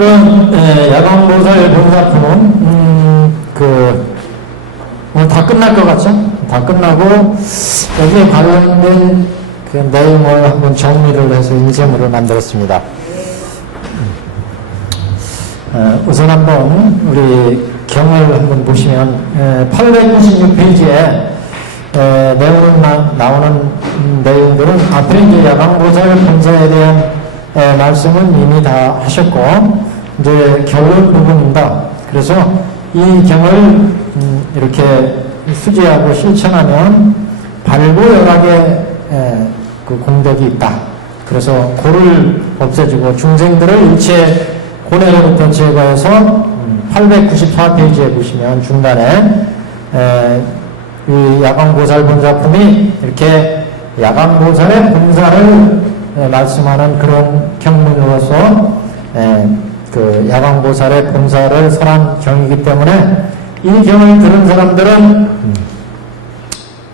오늘은 야광보살 본사품 오늘 다 끝날 것 같죠? 다 끝나고 여기에 관련된 그 내용을 한번 정리를 해서 인쇄물을 만들었습니다. 우선 한번 우리 경을 한번 보시면 896페이지에 내용 나오는 내용들은 앞에 이제 야광보살 본사에 대한 말씀은 이미 다 하셨고 이제 결론 부분입니다. 그래서 이 경을 이렇게 수지하고 실천하면 발고열하게 그 공덕이 있다. 그래서 고를 없애주고 중생들을 일체 고뇌로부터 제거해서 894페이지에 보시면 중간에 이 야광보살 본사품이 이렇게 야광보살의 본사를 말씀하는 그런 경문으로서 그 야광보살의 본사를 설한 경이기 때문에 이 경을 들은 사람들은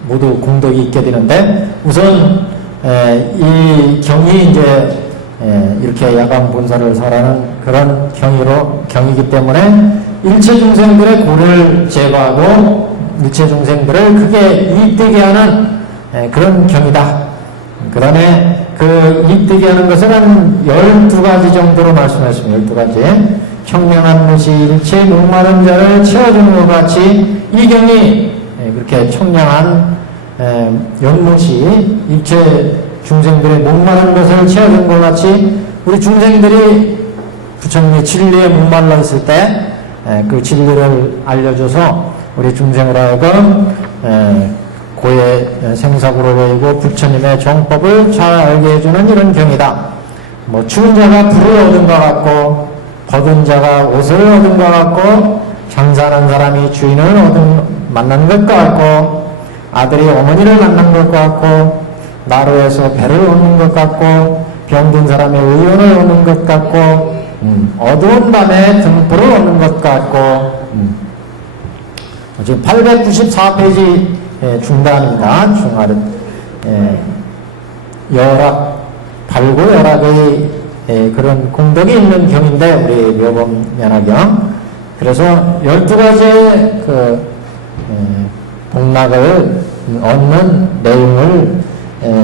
모두 공덕이 있게 되는데 우선 이 경이 이제 이렇게 야광본사를 설하는 그런 경이기 때문에 일체 중생들의 고를 제거하고 일체 중생들을 크게 이익되게 하는 그런 경이다. 그 다음에 그 이익되게 하는 것은 한 12가지 정도로 말씀하셨습니다. 12가지. 청량한 무시 일체 목마른 자를 채워주는 것 같이 이 경이 그렇게 청량한 연무시 일체 중생들의 목마른 것을 채워준 것 같이 우리 중생들이 부처님의 진리에 목말라 있을 때 그 진리를 알려줘서 우리 중생으로 하여금 고의 생사고로 보이고 부처님의 정법을 잘 알게 해주는 이런 경이다. 뭐 추운 자가 불을 얻은 것 같고 벗은 자가 옷을 얻은 것 같고 장사하는 사람이 주인을 만난 것 같고 아들이 어머니를 만난 것 같고 나루에서 배를 얻는 것 같고 병든 사람의 의원을 얻는 것 같고 어두운 밤에 등불을 얻는 것 같고 지금 894페이지 중단입니다. 중하른 발고열악의 그런 공덕이 있는 경인데 우리 묘범면화경 그래서 12가지의 그 복락을 얻는 내용을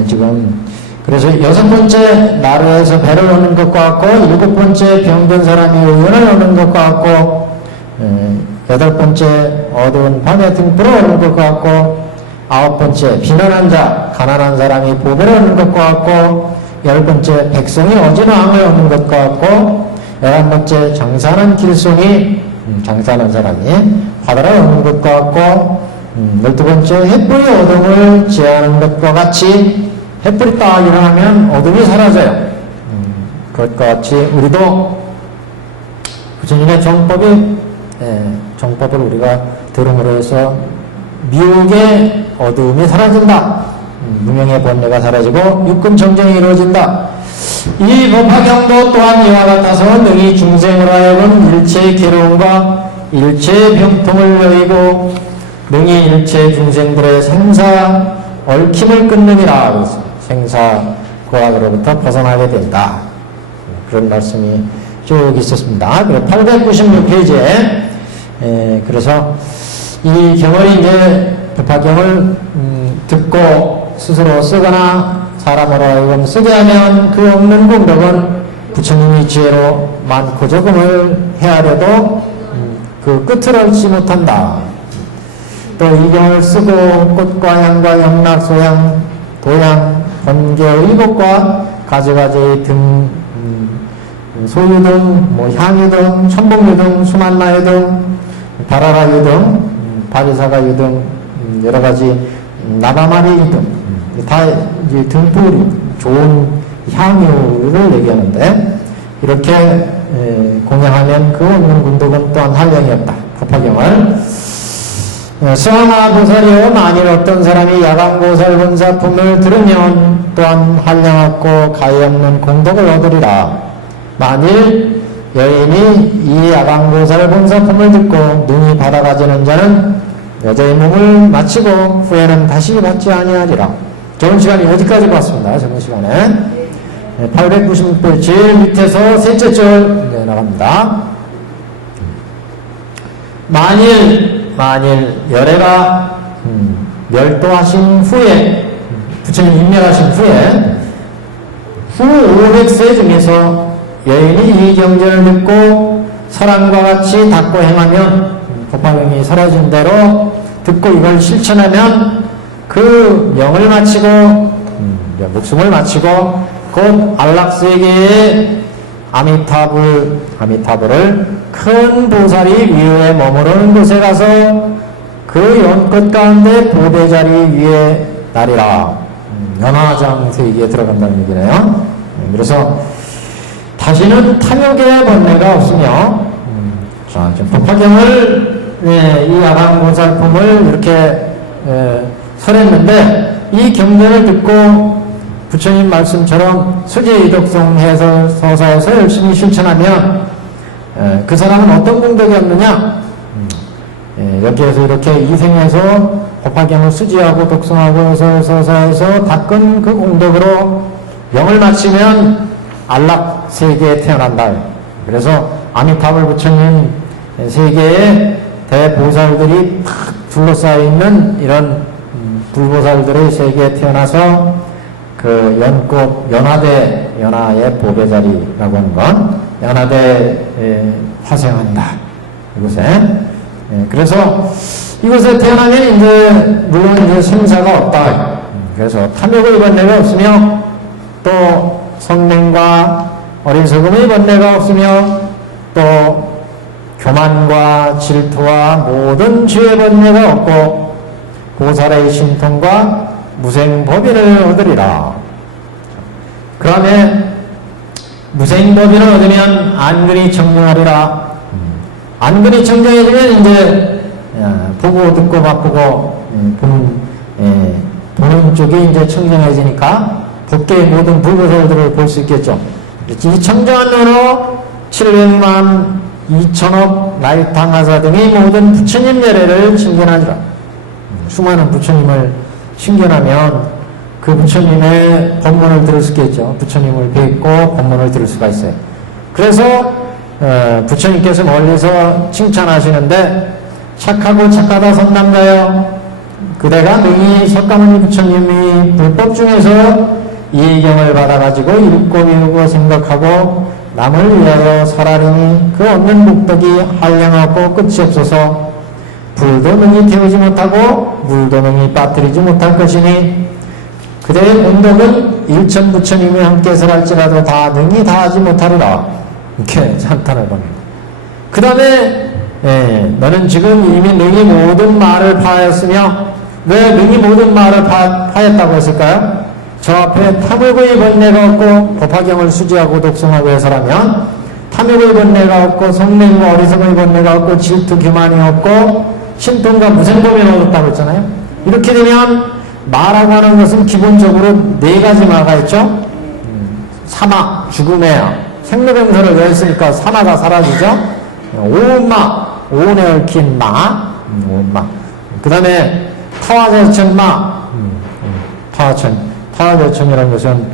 지금 그래서 6번째 나루에서 배를 얻는 것과 같고 7번째 병든 사람이 의원을 얻는 것과 같고 8번째 어두운 밤에 등불을 얻는 것과 같고 9번째 비난한 자 가난한 사람이 보배를 얻는 것과 같고 10번째 백성이 어진 왕을 얻는 것과 같고 11번째 장사하는 길송이 장사하는 사람이 바다를 얻는 것과 같고 12번째 햇불이 어둠을 제하는 것과 같이 햇불이 딱 일어나면 어둠이 사라져요. 그것과 같이 우리도 부처님의 정법을 우리가 들음으로 해서 미혹의 어두움이 사라진다. 무명의 번뇌가 사라지고 육근 정정이 이루어진다. 이 법화경도 또한 이와 같아서 능히 중생으로 하여금 일체의 괴로움과 일체의 병통을 여의고 능히 일체 중생들의 생사 얽힘을 끊느니라. 생사 고학으로부터 벗어나게 된다. 그런 말씀이 쭉 있었습니다. 896페이지에 그래서 이 경을 이제 법화경을 듣고 스스로 쓰거나 사람으로 하여금 쓰게 하면 그 없는 공덕은 부처님이 지혜로 많고 적음을 헤아려도 그 끝을 얻지 못한다. 또 이 경을 쓰고 꽃과 향과 영락, 소향, 도향, 번개의 이것과 가지가지 등 소유 등, 향유 등, 천복유 등, 수만나유 등, 바라라유 등, 바리사가유 등 여러가지 나바마리 등 다 이제 등불이 좋은 향유를 얘기하는데 이렇게 공양하면 그 없는 군덕은 또한 한량이 없다. 법화경을 수왕화보살이여 만일 어떤 사람이 야광보살 본사품을 들으면 또한 한량없고 가히 없는 공덕을 얻으리라. 만일 여인이 이 야광보살 본사품을 듣고 눈이 받아가지는 자는 여자의 몸을 마치고 후에는 다시 받지 아니하리라. 좋은 시간이 어디까지 봤습니다. 저번 시간에 896배 제일 밑에서 셋째 줄 나갑니다. 만일 열애가 멸도하신 후에 부처님 인멸하신 후에 후 500세 중에서 여인이 이 경전을 듣고 설함과 같이 닦고 행하면 법화경이 설해진 대로 듣고 이걸 실천하면 그 명을 마치고 목숨을 마치고 곧 안락세계의 아미타불을 큰 보살이 위에 머무르는 곳에 가서 그 연꽃 가운데 보배자리 위에 나리라. 연화장 세계에 들어간다는 얘기네요. 그래서 다시는 탐욕의 번뇌가 없으며 자, 지금 법화경을 이 아방보살품을 이렇게 설했는데 이 경전을 듣고 부처님 말씀처럼 수지이덕송 해서 서사에서 열심히 실천하면 그 사람은 어떤功德이 없느냐? 여기에서 이렇게 이생에서 법화경을 수지하고 독송하고 서사에서 닦은 그功德으로 영을 마치면 안락 세계에 태어난다. 그래서 아미타불 부처님 세계에 대보살들이 탁 둘러싸여 있는 이런 불보살들의 세계에 태어나서 그 연화의 보배자리라고 하는 건 연화대에 화생한다. 이곳에. 그래서 이곳에 태어나면 이제 물론 이제 생사가 없다. 그래서 탐욕의 번뇌가 없으며 또 성냉과 어리석음의 번뇌가 없으며 또 교만과 질투와 모든 죄의 번뇌가 없고 보살의 신통과 무생법인을 얻으리라. 그 다음에 무생법인을 얻으면 안근이 청정하리라. 안근이 청정해지면 이제 보고 듣고 바꾸고 보는 쪽이 이제 청정해지니까 법계의 모든 불보살들을 볼 수 있겠죠. 이 청정한 눈으로 700만 2천억 나이탕하사 등의 모든 부처님 예례를 신견하니라. 수많은 부처님을 신견하면 그 부처님의 법문을 들을 수 있겠죠. 부처님을 뵙고 법문을 들을 수가 있어요. 그래서 부처님께서 멀리서 칭찬하시는데 착하고 착하다 선남자여 그대가 능히 석가모니 부처님이 불법 중에서 이경을 받아가지고 읽고 배우고 생각하고 남을 위하여 설하리니 그 얻는 복덕이 한량하고 끝이 없어서 불도 능히 태우지 못하고 물도 능히 빠뜨리지 못할 것이니 그대의 본덕은 일천 부처님이 함께 설할지라도 다 능히 다하지 못하리라. 이렇게 찬탄을 합니다. 그 다음에 너는 지금 이미 능히 모든 말을 파하였으며 왜 능히 모든 말을 파했다고 했을까요? 저 앞에 탐욕의 번뇌가 없고 법화경을 수지하고 독송하고 해서라면 탐욕의 번뇌가 없고 성냉과 어리석음의 번뇌가 없고 질투 교만이 없고 신통과 무생법이 얻었다고 했잖아요. 이렇게 되면 마라고 하는 것은 기본적으로 네 가지 마가 있죠. 사마, 죽음의 생로병사를 넣었으니까 사마가 사라지죠. 오마, 오온에 얽힌 마, 오마. 그 다음에 타화대천마, 타화대천이라는 것은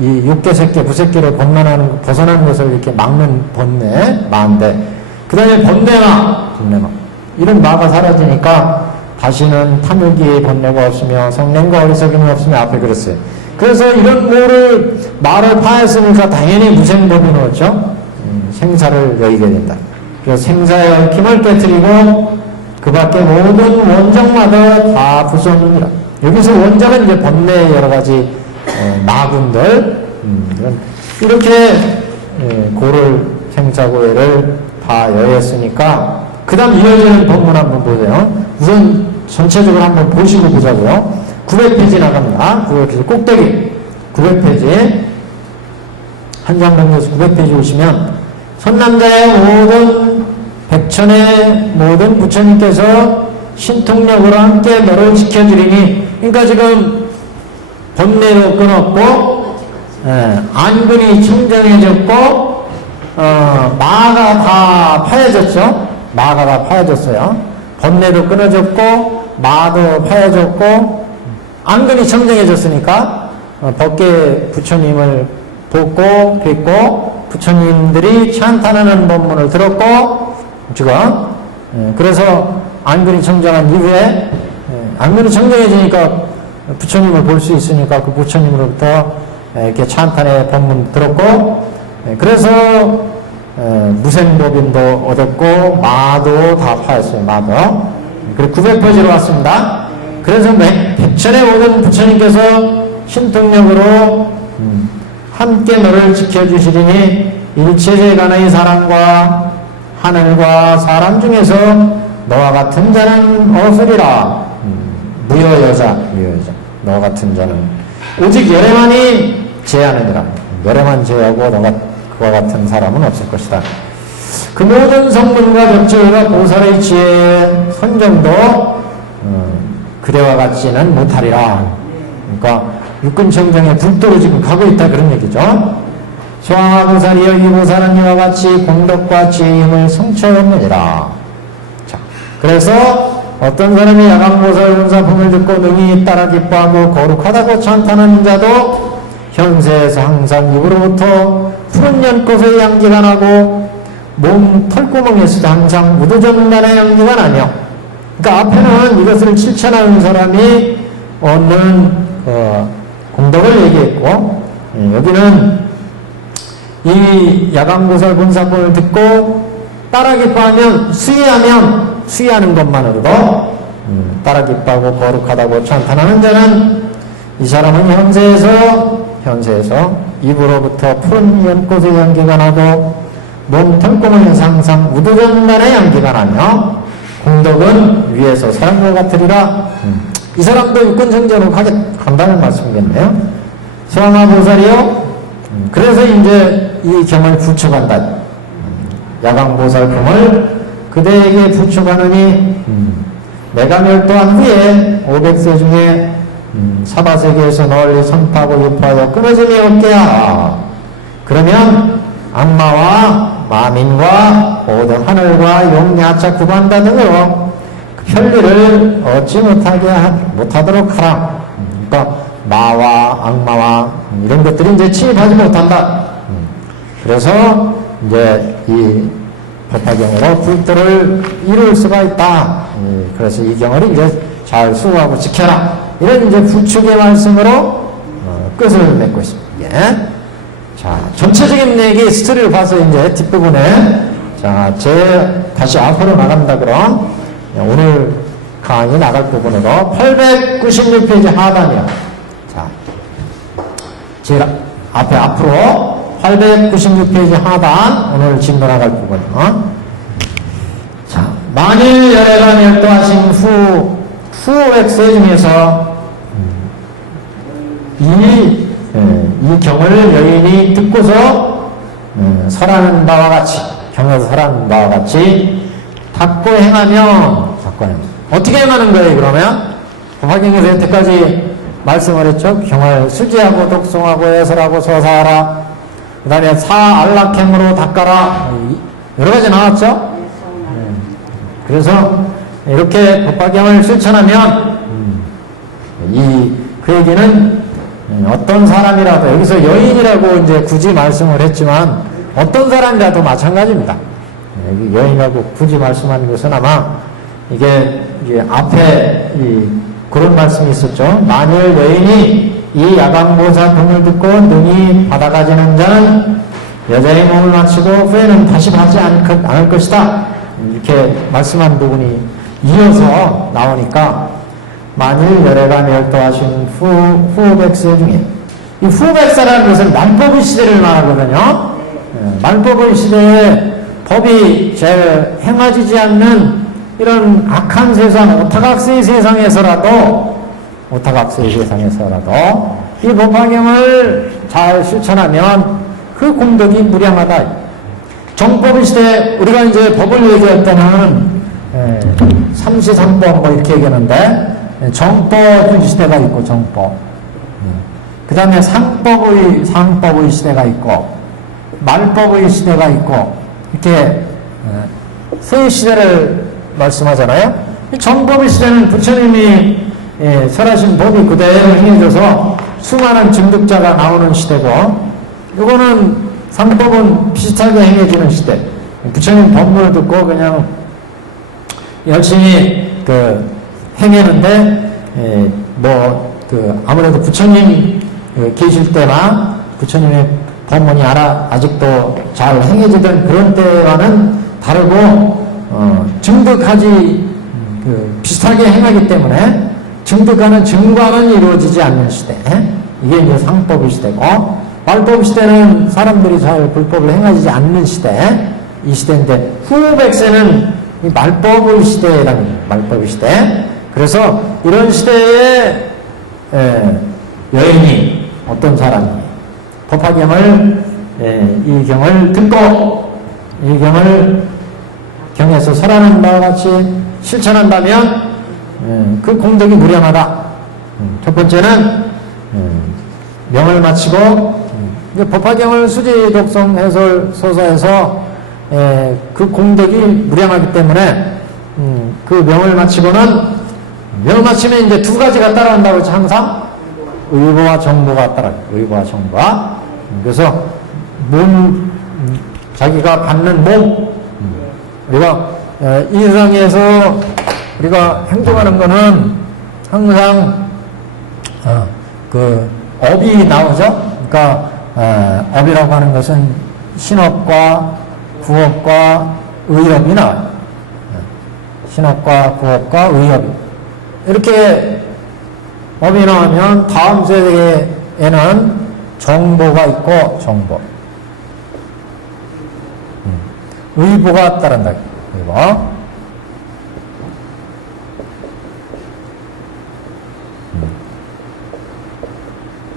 이 육계, 색계, 부색계를 벗어나는 것을 이렇게 막는 번뇌, 마인데, 그 다음에 번뇌마, 이런 마가 사라지니까 다시는 탐욕의 번뇌가 없으며 성냉과 어리석음이 없으며 앞에 그랬어요. 그래서 이런 말을 파했으니까 당연히 무생법이 나왔죠. 생사를 여의게 된다. 그래서 생사의 얽힘을 깨뜨리고 그 밖에 모든 원정마다 다 부수느니라. 여기서 원정은 이제 번뇌의 여러 가지 마군들 이렇게 고를 생사고해를 다 여했으니까 그 다음 이어지는 본문 한번 보세요. 우선 전체적으로 한번 보시고 보자고요. 900페이지 나갑니다. 900페이지 꼭대기 900페이지 한 장 넘겨서 900페이지 오시면 선남자의 모든 백천의 모든 부처님께서 신통력으로 함께 너를 지켜주리니 그러니까 지금 번뇌도 끊었고 안근이 청정해졌고 마가 다 파여졌죠. 마가 다 파여졌어요. 번뇌도 끊어졌고 마도 파여졌고 안근이 청정해졌으니까 법계 부처님을 돕고 뵙고 부처님들이 찬탄하는 법문을 들었고 지금 그래서 안근이 청정한 이후에 안근이 청정해지니까 부처님을 볼 수 있으니까 그 부처님으로부터 이렇게 찬탄의 법문 들었고 그래서 무생법인도 얻었고 마도 다 파였어요. 마도. 그리고 900퍼지로 왔습니다. 그래서 백천의 모든 부처님께서 신통력으로 함께 너를 지켜주시리니 일체세간의 사람과 하늘과 사람 중에서 너와 같은 자는 없으리라. 무여여자. 너와 같은 자는 오직 열애만이 제하느니라. 열애만 제하고 그와 같은 사람은 없을 것이다. 그 모든 성분과 벽지와 보살의 지혜의 선정도 그대와 같지는 못하리라. 그러니까 육근청정의 불도로 지금 가고 있다 그런 얘기죠. 소아보살이여 이 보살은 이와 같이 공덕과 지혜의 힘을 성취하느니라. 자, 그래서 어떤 사람이 야광보살 운사품을 듣고 능히 따라 기뻐하고 거룩하다고 찬탄하는 자도 현세에서 항상 입으로부터 푸른 연꽃의 향기가 나고 몸 털구멍에서도 항상 무드전만의 향기가 나며, 그러니까 앞에는 이것을 실천하는 사람이 얻는 공덕을 얘기했고, 여기는 이 야광보살 본사법을 듣고 따라 기뻐하면 수의하는 것만으로도 따라 기뻐하고 거룩하다고 찬탄하는 자는 이 사람은 현세에서 입으로부터 푸른 연꽃의 향기가 나고 몸 털구멍에서 항상 우두전만의 향기가 나며 공덕은 위에서 사람과 같으리라. 이 사람도 육근성전으로 간다는 말씀이겠네요. 소아보살이요. 그래서 이제 이 경을 부축한다. 야광보살품을 그대에게 부축하느니 내가 멸도한 후에 500세 중에 사바세계에서 널리 선파하고 유포하여 끊어짐이 없게 하라. 그러면 악마와 마민과 모든 하늘과 용야차 구반다 등으로 그 편리를 얻지 못하도록 하라. 그러니까 마와 악마와 이런 것들이 이제 침입하지 못한다. 그래서 이제 이 법화경으로 불도를 이룰 수가 있다. 그래서 이 경을 이제 잘 수호하고 지켜라. 이런 이제 부축의 말씀으로 끝을 맺고 있습니다. 예. 자, 전체적인 얘기 스토리를 봐서 이제 뒷부분에 자, 다시 앞으로 나간다 그럼 오늘 강의 나갈 부분으로 896페이지 하단이요. 자, 제가 앞으로 896페이지 하단 오늘 짚어 나갈 부분. 자, 만일 열애가 멸도하신 후 500세 중에서 이 경을 여인이 듣고서 설하는 바와 같이 경에서 설하는 바와 같이 닦고 행하면 어떻게 행하는 거예요? 그러면 법화경에서 여태까지 말씀을 했죠. 경을 수지하고 독송하고 해설하고 서사하라. 그 다음에 사안락행으로 닦아라. 여러 가지 나왔죠. 그래서 이렇게 법화경을 실천하면 그 얘기는 어떤 사람이라도 여기서 여인이라고 이제 굳이 말씀을 했지만 어떤 사람이라도 마찬가지입니다. 여기 여인이라고 굳이 말씀한 것은 아마 이게 앞에 그런 말씀이 있었죠. 만일 여인이 이 야광보살품을 듣고 능히 받아가지는 자는 여자의 몸을 마치고 후에는 다시 받지 않을 것이다. 이렇게 말씀한 부분이 이어서 나오니까 만일 열애가 멸도하신 후 500세 중에 이 후 100세라는 것은 말법의 시대를 말하거든요. 말법의 시대에 법이 잘 행해지지 않는 이런 악한 세상, 오타각세의 세상에서라도 이 법화경을 잘 실천하면 그 공덕이 무량하다. 정법의 시대, 우리가 이제 법을 얘기할 때는 삼시삼법 뭐 이렇게 얘기하는데 정법의 시대가 있고 정법, 그 다음에 상법의 시대가 있고 말법의 시대가 있고 이렇게 세 시대를 말씀하잖아요. 정법의 시대는 부처님이 설하신 법이 그대로 행해져서 수많은 증득자가 나오는 시대고, 이거는 상법은 비슷하게 행해지는 시대. 부처님 법문을 듣고 그냥 열심히 행했는데, 아무래도 부처님 계실 때나 부처님의 법문이 아직도 잘 행해지던 그런 때와는 다르고, 증득하지, 비슷하게 행하기 때문에 증득하는 증과는 이루어지지 않는 시대. 이게 이제 상법의 시대고, 말법 시대는 사람들이 잘 불법을 행하지 않는 시대. 이 시대인데, 후백세는 이 말법의 시대라는 거예요. 말법의 시대. 그래서 이런 시대에 여인이 어떤 사람이 법화경을 이 경을 듣고 이 경을 경에서 설하는 바와 같이 실천한다면 그功德이 무량하다. 첫 번째는 명을 마치고 법화경을 수지 독성 해설 소서에서 그功德이 무량하기 때문에 그 명을 마치고는 명을 마치면 이제 두 가지가 따라온다고 했죠. 항상 의보와 정보가 따라요. 의보와 정보가. 그래서 자기가 받는 몸, 우리가 이 세상에서 우리가 행동하는 거는 항상 업이 나오죠. 그러니까 업이라고 하는 것은 신업과 구업과 의업이 나와요. 신업과 구업과 의업이 이렇게 업이 나오면 다음 세대에는 정보가 있고 정보, 의보가 따른다. 의보.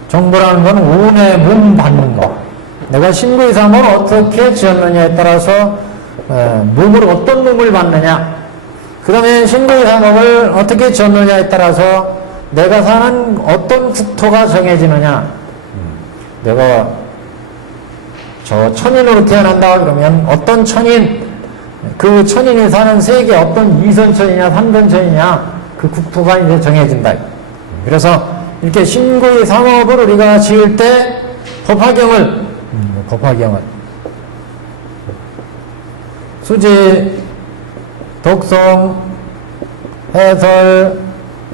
정보라는 건 운의 몸 받는 거. 내가 신구의 삶을 어떻게 지었느냐에 따라서 몸을 어떤 몸을 받느냐. 그 다음에 신구의 삶을 어떻게 지었느냐에 따라서 내가 사는 어떤 국토가 정해지느냐. 내가 저 천인으로 태어난다 그러면 어떤 천인, 그 천인이 사는 세계 어떤 이선천이냐 삼선천이냐 그 국토가 이제 정해진다. 그래서 이렇게 신구의 상업을 우리가 지을 때 법화경을 수지, 독성, 해설,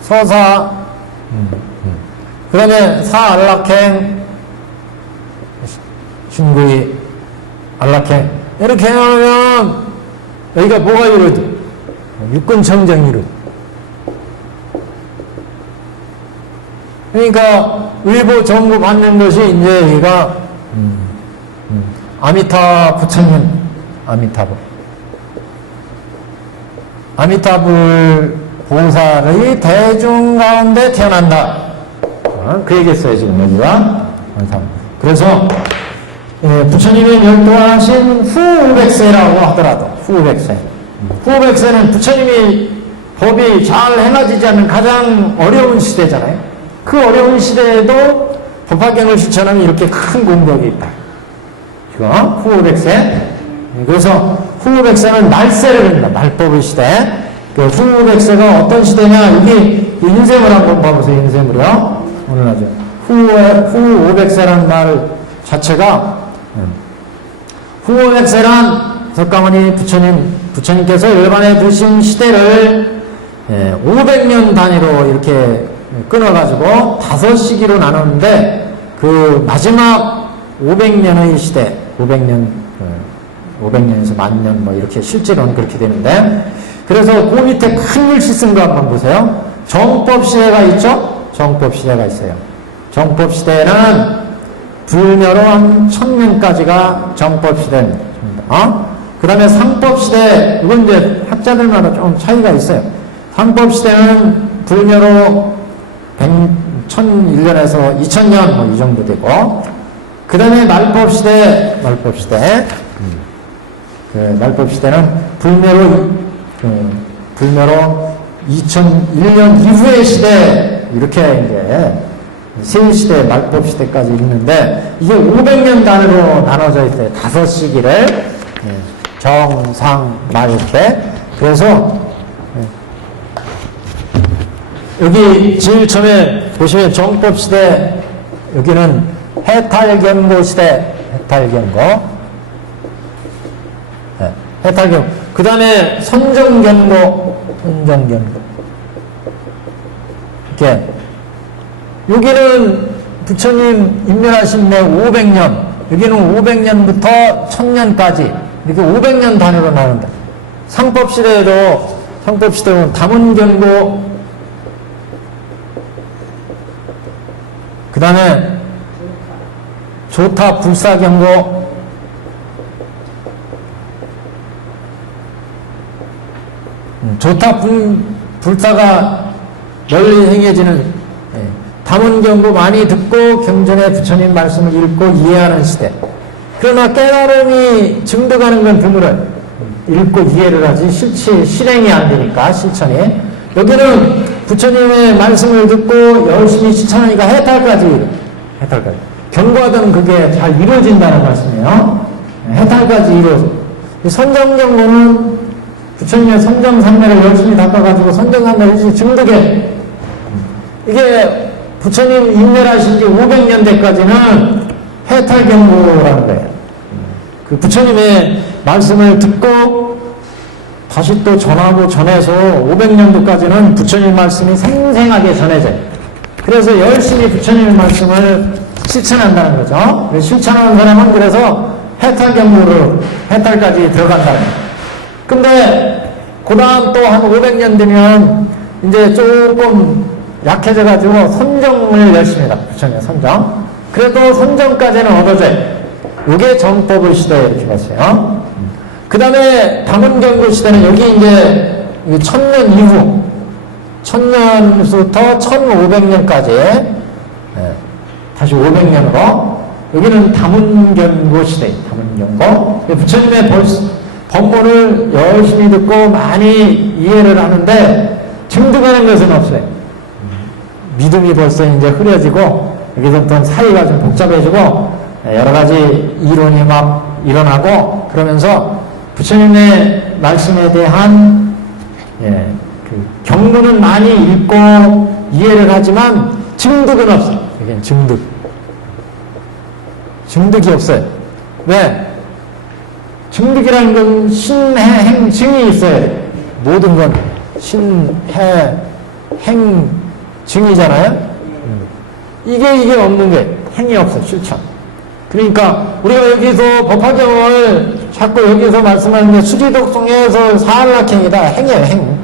서사, 그 다음에 사안락행, 신구의 안락행 이렇게 해놓으면 여기가 뭐가 이루어져? 육근청정이 이루어져. 그러니까 의보 정보 받는 것이 이제 여기가 아미타 부처님, 아미타불 보살의 대중 가운데 태어난다. 그 얘기했어요 지금 여기가. 그래서 부처님이 멸도하신 후백세라고 하더라도 후백세는 부처님이 법이 잘 행해지지 않는 가장 어려운 시대잖아요. 그 어려운 시대에도 법화경을 실천하면 이렇게 큰 공덕이 있다. 지금 후백세. 그래서 후백세는 말세를 합니다. 말법의 시대. 그 후백세가 어떤 시대냐? 여기 인셈을 한번 봐보세요. 인셈을요. 오늘 하죠. 후오백세라는 말 자체가 후오백세란 석가모니 부처님께서 일반에 두신 시대를 500년 단위로 이렇게 끊어가지고 5시기로 나눴는데 그 마지막 500년의 시대, 500년에서 10,000년 뭐 이렇게 실제로는 그렇게 되는데, 그래서 그 밑에 큰 글씨 쓴 거 한번 보세요. 정법시대가 있죠? 정법시대가 있어요. 정법시대는 불멸로 한 1000년까지가 정법시대입니다. 그 다음에 상법시대, 이건 이제 학자들마다 좀 차이가 있어요. 상법시대는 불멸로 1001년에서 2000년 뭐 이 정도 되고, 그 다음에 말법시대. 말법시대는 불멸로 2001년 이후의 시대, 이렇게 이제 세시대, 말법시대까지 있는데, 이게 500년 단위로 나눠져 있어요. 5시기를. 정, 상, 말 때. 그래서, 여기 제일 처음에 보시면 정법시대 여기는 해탈경고 시대, 해탈경고. 네, 해탈경고. 그 다음에 선정경고, 선정경고. 이렇게. 여기는 부처님 인멸하신 내 500년, 여기는 500년부터 1000년까지, 이렇게 500년 단위로 나눈다. 상법시대에도, 상법시대는 다문경고, 그 다음에 조타 불사경고, 조타 불사가 널리 행해지는 다문경고 많이 듣고 경전에 부처님 말씀을 읽고 이해하는 시대. 그러나 깨달음이 증득하는 건 드물어요. 읽고 이해를 하지 실행이 안 되니까 실천이. 여기는 부처님의 말씀을 듣고 열심히 실천하니까 해탈까지. 경과든 그게 잘 이루어진다는 말씀이에요. 해탈까지 이루어져. 선정경고는 부처님의 선정산매를 열심히 닦아가지고 선정산매를 증득해. 이게 부처님 인멸하신 지 500년대까지는 해탈경고라는 거예요. 그 부처님의 말씀을 듣고 다시 또 전하고 전해서 500년도까지는 부처님 말씀이 생생하게 전해져요. 그래서 열심히 부처님의 말씀을 실천한다는 거죠. 실천하는 사람은 그래서 해탈경고로 해탈까지 들어간다는 거예요. 근데 그 다음 또 한 500년 되면 이제 조금 약해져가지고 선정을 열심히 해요. 부처님의 선정. 그래도 선정까지는 얻어져요. 이게 정법의 시대 이렇게 봤어요. 그 다음에 다문경고 시대는 여기 이제 1000년 이후 1000년부터 1500년까지 다시 500년으로 여기는 다문경고 시대. 다문경고. 부처님의 법문을 열심히 듣고 많이 이해를 하는데 증득하는 것은 없어요. 믿음이 벌써 이제 흐려지고 여기서부터 사이가 좀 복잡해지고 여러 가지 이론이 막 일어나고 그러면서 부처님의 말씀에 대한 그 경문은 많이 읽고 이해를 하지만 증득은 없어요. 이게 증득이 없어요. 왜? 증득이라는 건 신해 행증이 있어야 돼요. 모든 건 신해 행증이잖아요. 이게 없는 거예요. 행이 없어, 실천. 그러니까 우리가 여기서 법화경을 자꾸 여기서 말씀하는 게 수지독송에서 사한락행이다. 행이에요, 행.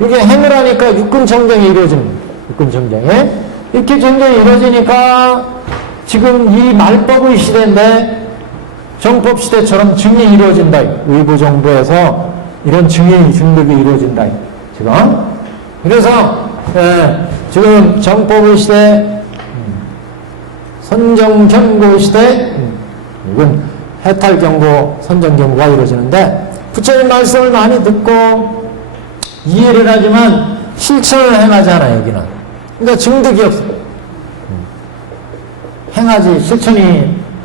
이게 행을 하니까 육근정정이 이루어지는 거예요. 육근정정이. 이렇게 정정이 이루어지니까 지금 이 말법의 시대인데 정법시대처럼 증이 이루어진다. 의부정부에서 이런 증득이 이루어진다. 지금. 그래서 지금 정법의 시대, 선정경고 시대, 이건 해탈경고, 선정경고가 이루어지는데 부처님 말씀을 많이 듣고 이해를 하지만 실천을 행하지 않아요. 여기는. 그러니까 증득이 없어요.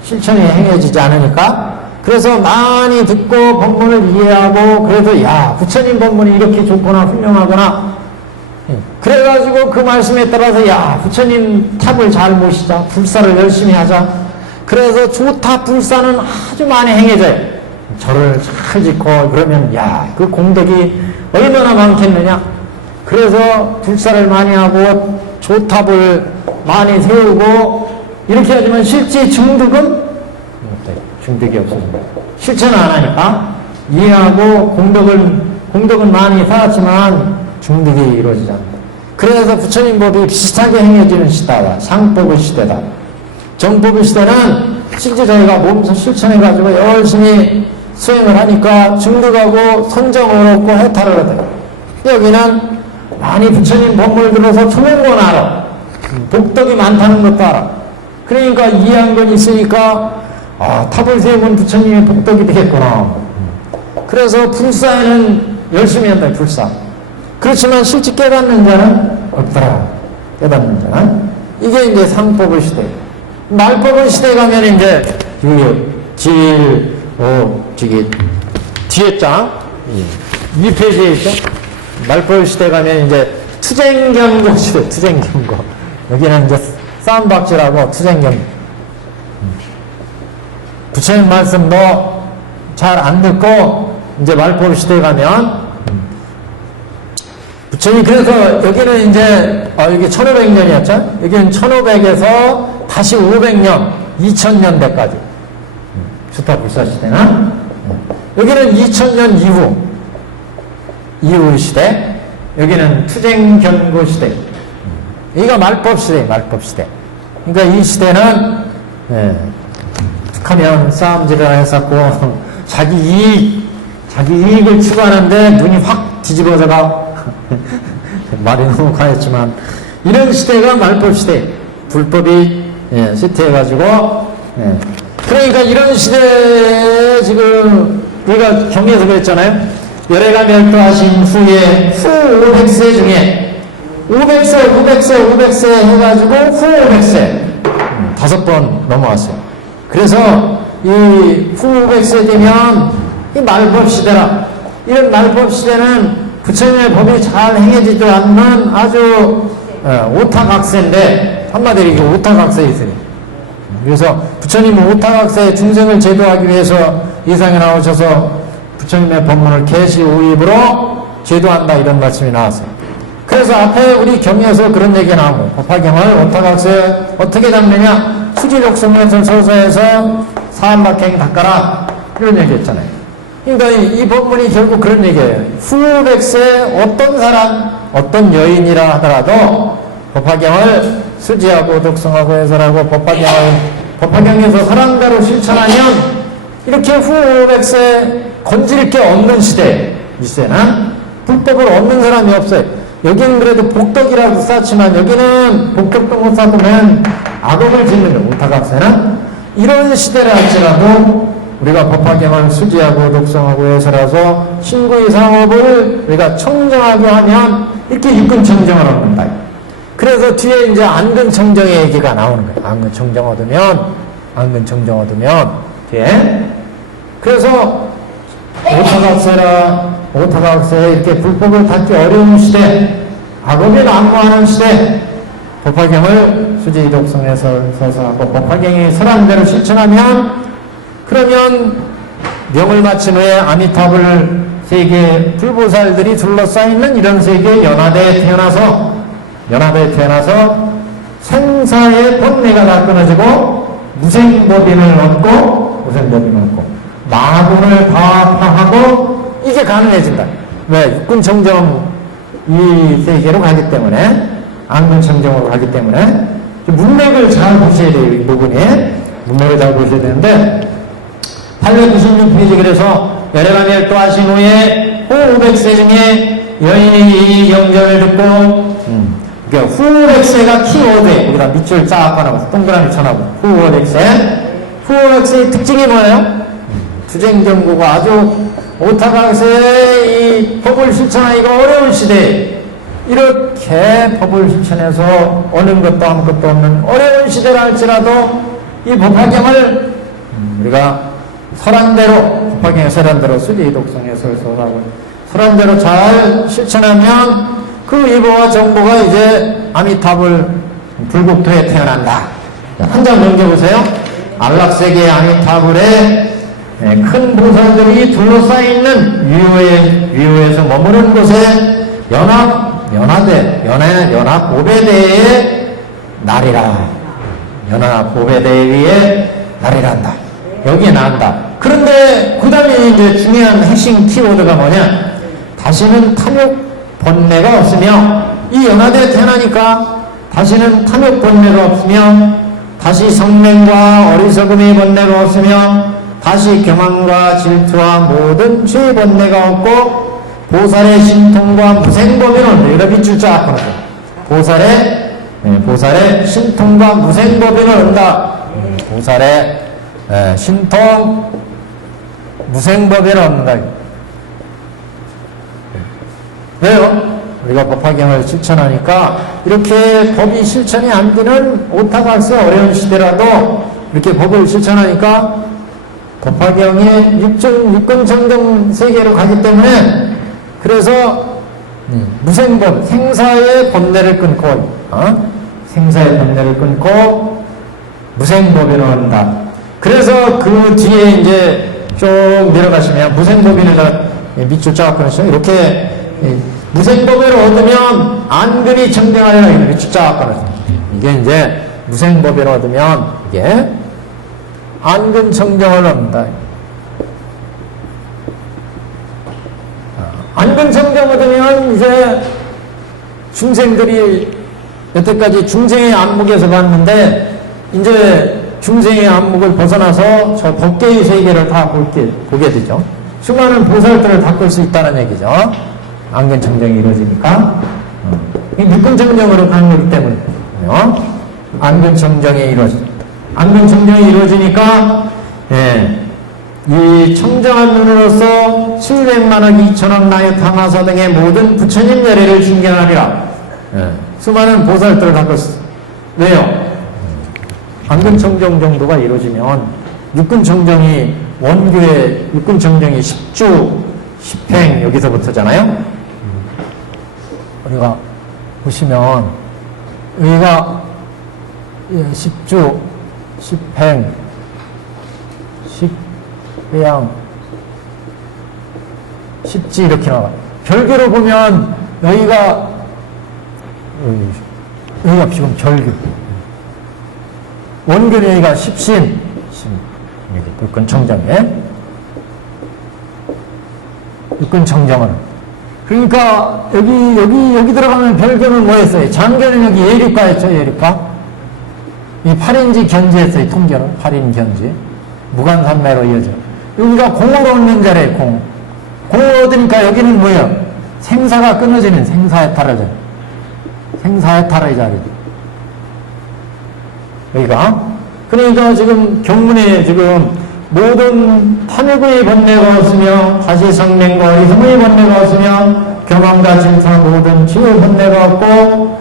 실천이 행해지지 않으니까. 그래서 많이 듣고 법문을 이해하고 그래도 야 부처님 법문이 이렇게 좋구나 훌륭하구나. 그래가지고 그 말씀에 따라서 야 부처님 탑을 잘 모시자. 불사를 열심히 하자. 그래서 조타 불사는 아주 많이 행해져요. 절을 잘 짓고 그러면 야 그 공덕이 얼마나 많겠느냐. 그래서 불사를 많이 하고 조탑을 많이 세우고 이렇게 하지만 실제 증득은 증득이 없어집니다. 실천을 안 하니까 이해하고 공덕은 많이 쌓았지만 증득이 이루어지지 않는다. 그래서 부처님 법이 비슷하게 행해지는 시대와 상법의 시대다. 정법의 시대는 실제 저희가 몸소 실천해가지고 열심히 수행을 하니까 증득하고 선정을 얻고 해탈을 얻어요. 여기는 많이 부처님 법문을 들어서 좋은 건 알아. 복덕이 많다는 것도 알아. 그러니까 이해한 건 있으니까 탑을 세우면 부처님의 복덕이 되겠구나. 그래서 불사에는 열심히 한다. 불사. 그렇지만 실제 깨닫는 자는 없더라. 깨닫는 자는. 이게 이제 상법의 시대. 말법의 시대 가면 이제 저기 뒤에 장 2페이지에 있죠. 말법의 시대 가면 이제 투쟁경고 시대. 투쟁경고. 여기는 이제 싸움박질하고 투쟁경. 부처님 말씀도 잘 안 듣고 이제 말법 시대에 가면 부처님 그래서 여기는 이제 여기 1500년이었죠. 여기는 1500에서 다시 500년, 2000년대까지 주타 불사 시대는 여기는 2000년 이후 시대. 여기는 투쟁 견고 시대. 여기가 말법 시대, 말법 시대. 그러니까 이 시대는 툭하면 싸움질을 했었고 자기 이익을 추구하는데 눈이 확 뒤집어져가 말이 너무 과했지만 이런 시대가 말법 시대. 불법이 쇠퇴해가지고 그러니까 이런 시대에 지금 우리가 경에서 그랬잖아요. 열애가 멸도하신 후에 후 500세 중에 500세, 900세, 500세 해가지고 후 500세 5번 넘어왔어요. 그래서 이 후 500세 되면 이 말법 시대라. 이런 말법 시대는 부처님의 법이 잘 행해지지 않는 아주 오타각세인데 한마디로 이게 오타각세에 있어요. 그래서 부처님은 오타각세의 중생을 제도하기 위해서 이 세상에 나오셔서 부처님의 법문을 계시 오입으로 제도한다 이런 말씀이 나왔어요. 그래서 앞에 우리 경에서 그런 얘기가 나오고 법화경을 오타각세 어떻게 잡느냐 수지력성면설 서서에서 사한박행이 닦아라 이런 얘기 했잖아요. 그러니까 이 법문이 결국 그런 얘기예요. 후 백세 어떤 사람 어떤 여인이라 하더라도 법화경을 수지하고 독성하고 해설하고 법화경에서 사랑대로 실천하면 이렇게 후 백세 건질 게 없는 시대 이 시대는 불법을 얻는 사람이 없어요. 여기는 그래도 복덕이라고 쌓지만 여기는 복덕도 못 쌓으면 악업을 짓는 거예요. 오타각세는 이런 시대를 할지라도 우리가 법화경을 수지하고 독성하고 해설해서 신구의 상업을 우리가 청정하게 하면 이렇게 육근청정을 얻는다. 그래서 뒤에 이제 안근청정의 얘기가 나오는 거예요. 안근청정 얻으면 뒤에 그래서 오타각세에 이렇게 불법을 닫기 어려운 시대, 악업이 난무하는 시대, 법화경을 수지 독성해서 하고 법화경이 설한 대로 실천하면 그러면 명을 마친 후에 아미타불 세계 불보살들이 둘러싸이는 이런 세계에 연화대에 태어나서 생사의 번뇌가 다 끊어지고 무생법인을 얻고 마군을 파하고 이게 가능해진다. 왜? 육군청정 이 세계로 가기 때문에 안근청정으로 가기 때문에 문맥을 잘 보셔야 돼요. 이 부분에 문맥을 잘 보셔야 되는데 896페이지 그래서 열애가 멸도하신 후에 후 500세 중에 여인이 이 경전을 듣고 그러니까 후 500세가 키워드에 여기다 밑줄 쫙 꺼놓고 동그라미 쳐놓고 후 500세의 특징이 뭐예요? 투쟁경고가 아주 오타각세의 이 법을 실천하기가 어려운 시대에 이렇게 법을 실천해서 어느 것도 아무것도 없는 어려운 시대라 할지라도 이 법화경을 우리가 설한대로 법화경의 설한대로 수지 독성해서 하고 설한대로 잘 실천하면 그 이보와 정보가 이제 아미타불 불국토에 태어난다. 한 장 넘겨보세요. 안락세계의 아미타불에 큰 보살들이 둘러싸여있는 위호에서 머무는 곳에 연합보배대의 날이라. 연합보배대 위에 날이란다. 여기에 나온다. 그런데 그 다음에 이제 중요한 핵심 키워드가 뭐냐? 다시는 탐욕 번뇌가 없으며 이 연화대에 태어나니까 다시는 탐욕 번뇌가 없으며 다시 성맹과 어리석음의 번뇌가 없으며 다시 경황과 질투와 모든 죄의 번뇌가 없고 보살의 신통과 무생법인은 여기다 밑줄 쫙 끊어서 보살의 신통과 무생법인을 얻는다. 보살의 신통 무생법인을 얻는다. 왜요? 우리가 법화경을 실천하니까 이렇게 법이 실천이 안 되는 오타각세 어려운 시대라도 이렇게 법을 실천하니까 법화경의 육근청정 세계로 가기 때문에 그래서 무생법, 생사의 번뇌를 끊고 생사의 번뇌를 끊고 무생법인을 얻는다. 그래서 그 뒤에 이제 쭉 내려가시면 무생법인에다 밑줄 쫙 끊으시면 이렇게 무생법인을 얻으면 안근이 청정하리라 이렇게 밑줄 쫙 끊으세요. 이게 이제 무생법인을 얻으면 이게 안근 청정을 얻는다. 안근 청정 얻으면 이제 중생들이 여태까지 중생의 안목에서 봤는데 이제 중생의 안목을 벗어나서 저 법계의 세계를 다 보게 되죠. 수많은 보살들을 닦을 수 있다는 얘기죠. 안근 청정이 이루어지니까. 육근 청정으로 가는 거기 때문이거든요. 안근 청정이 이루어집니다. 안근 청정이 이루어지니까 이 청정한 눈으로서 700만억 2천억 나의 당하사 등의 모든 부처님 예례를 중견하리라. 수많은 보살들을 닦을 수. 왜요? 안근 청정 정도가 이루어지면 육근 청정이 원교의 육근 청정이 10주 10행 여기서부터잖아요. 우리가 보시면 여기가 10주 10행 10회양 10지 이렇게 나와요. 별개로 보면 여기가 지금 별교. 원교는 여기가 10신. 육근 청정에. 육근 청정은. 그러니까 여기 들어가면 별교는 뭐였어요? 장교는 여기 예류과였죠, 예류과. 이 8인지 견지했어요, 통교는. 8인 견지. 무관산매로 이어져. 여기가 공을 얻는 자리에 공. 공을 얻으니까 여기는 뭐예요? 생사가 끊어지는 생사해탈의 자리. 생사해탈의 자리. 여기가. 그러니까 지금 경문에 지금 모든 탐욕의 번뇌가 없으며 다시성맹과 이성의 번뇌가 없으며 경험과 진사 모든 치유 번뇌가 없고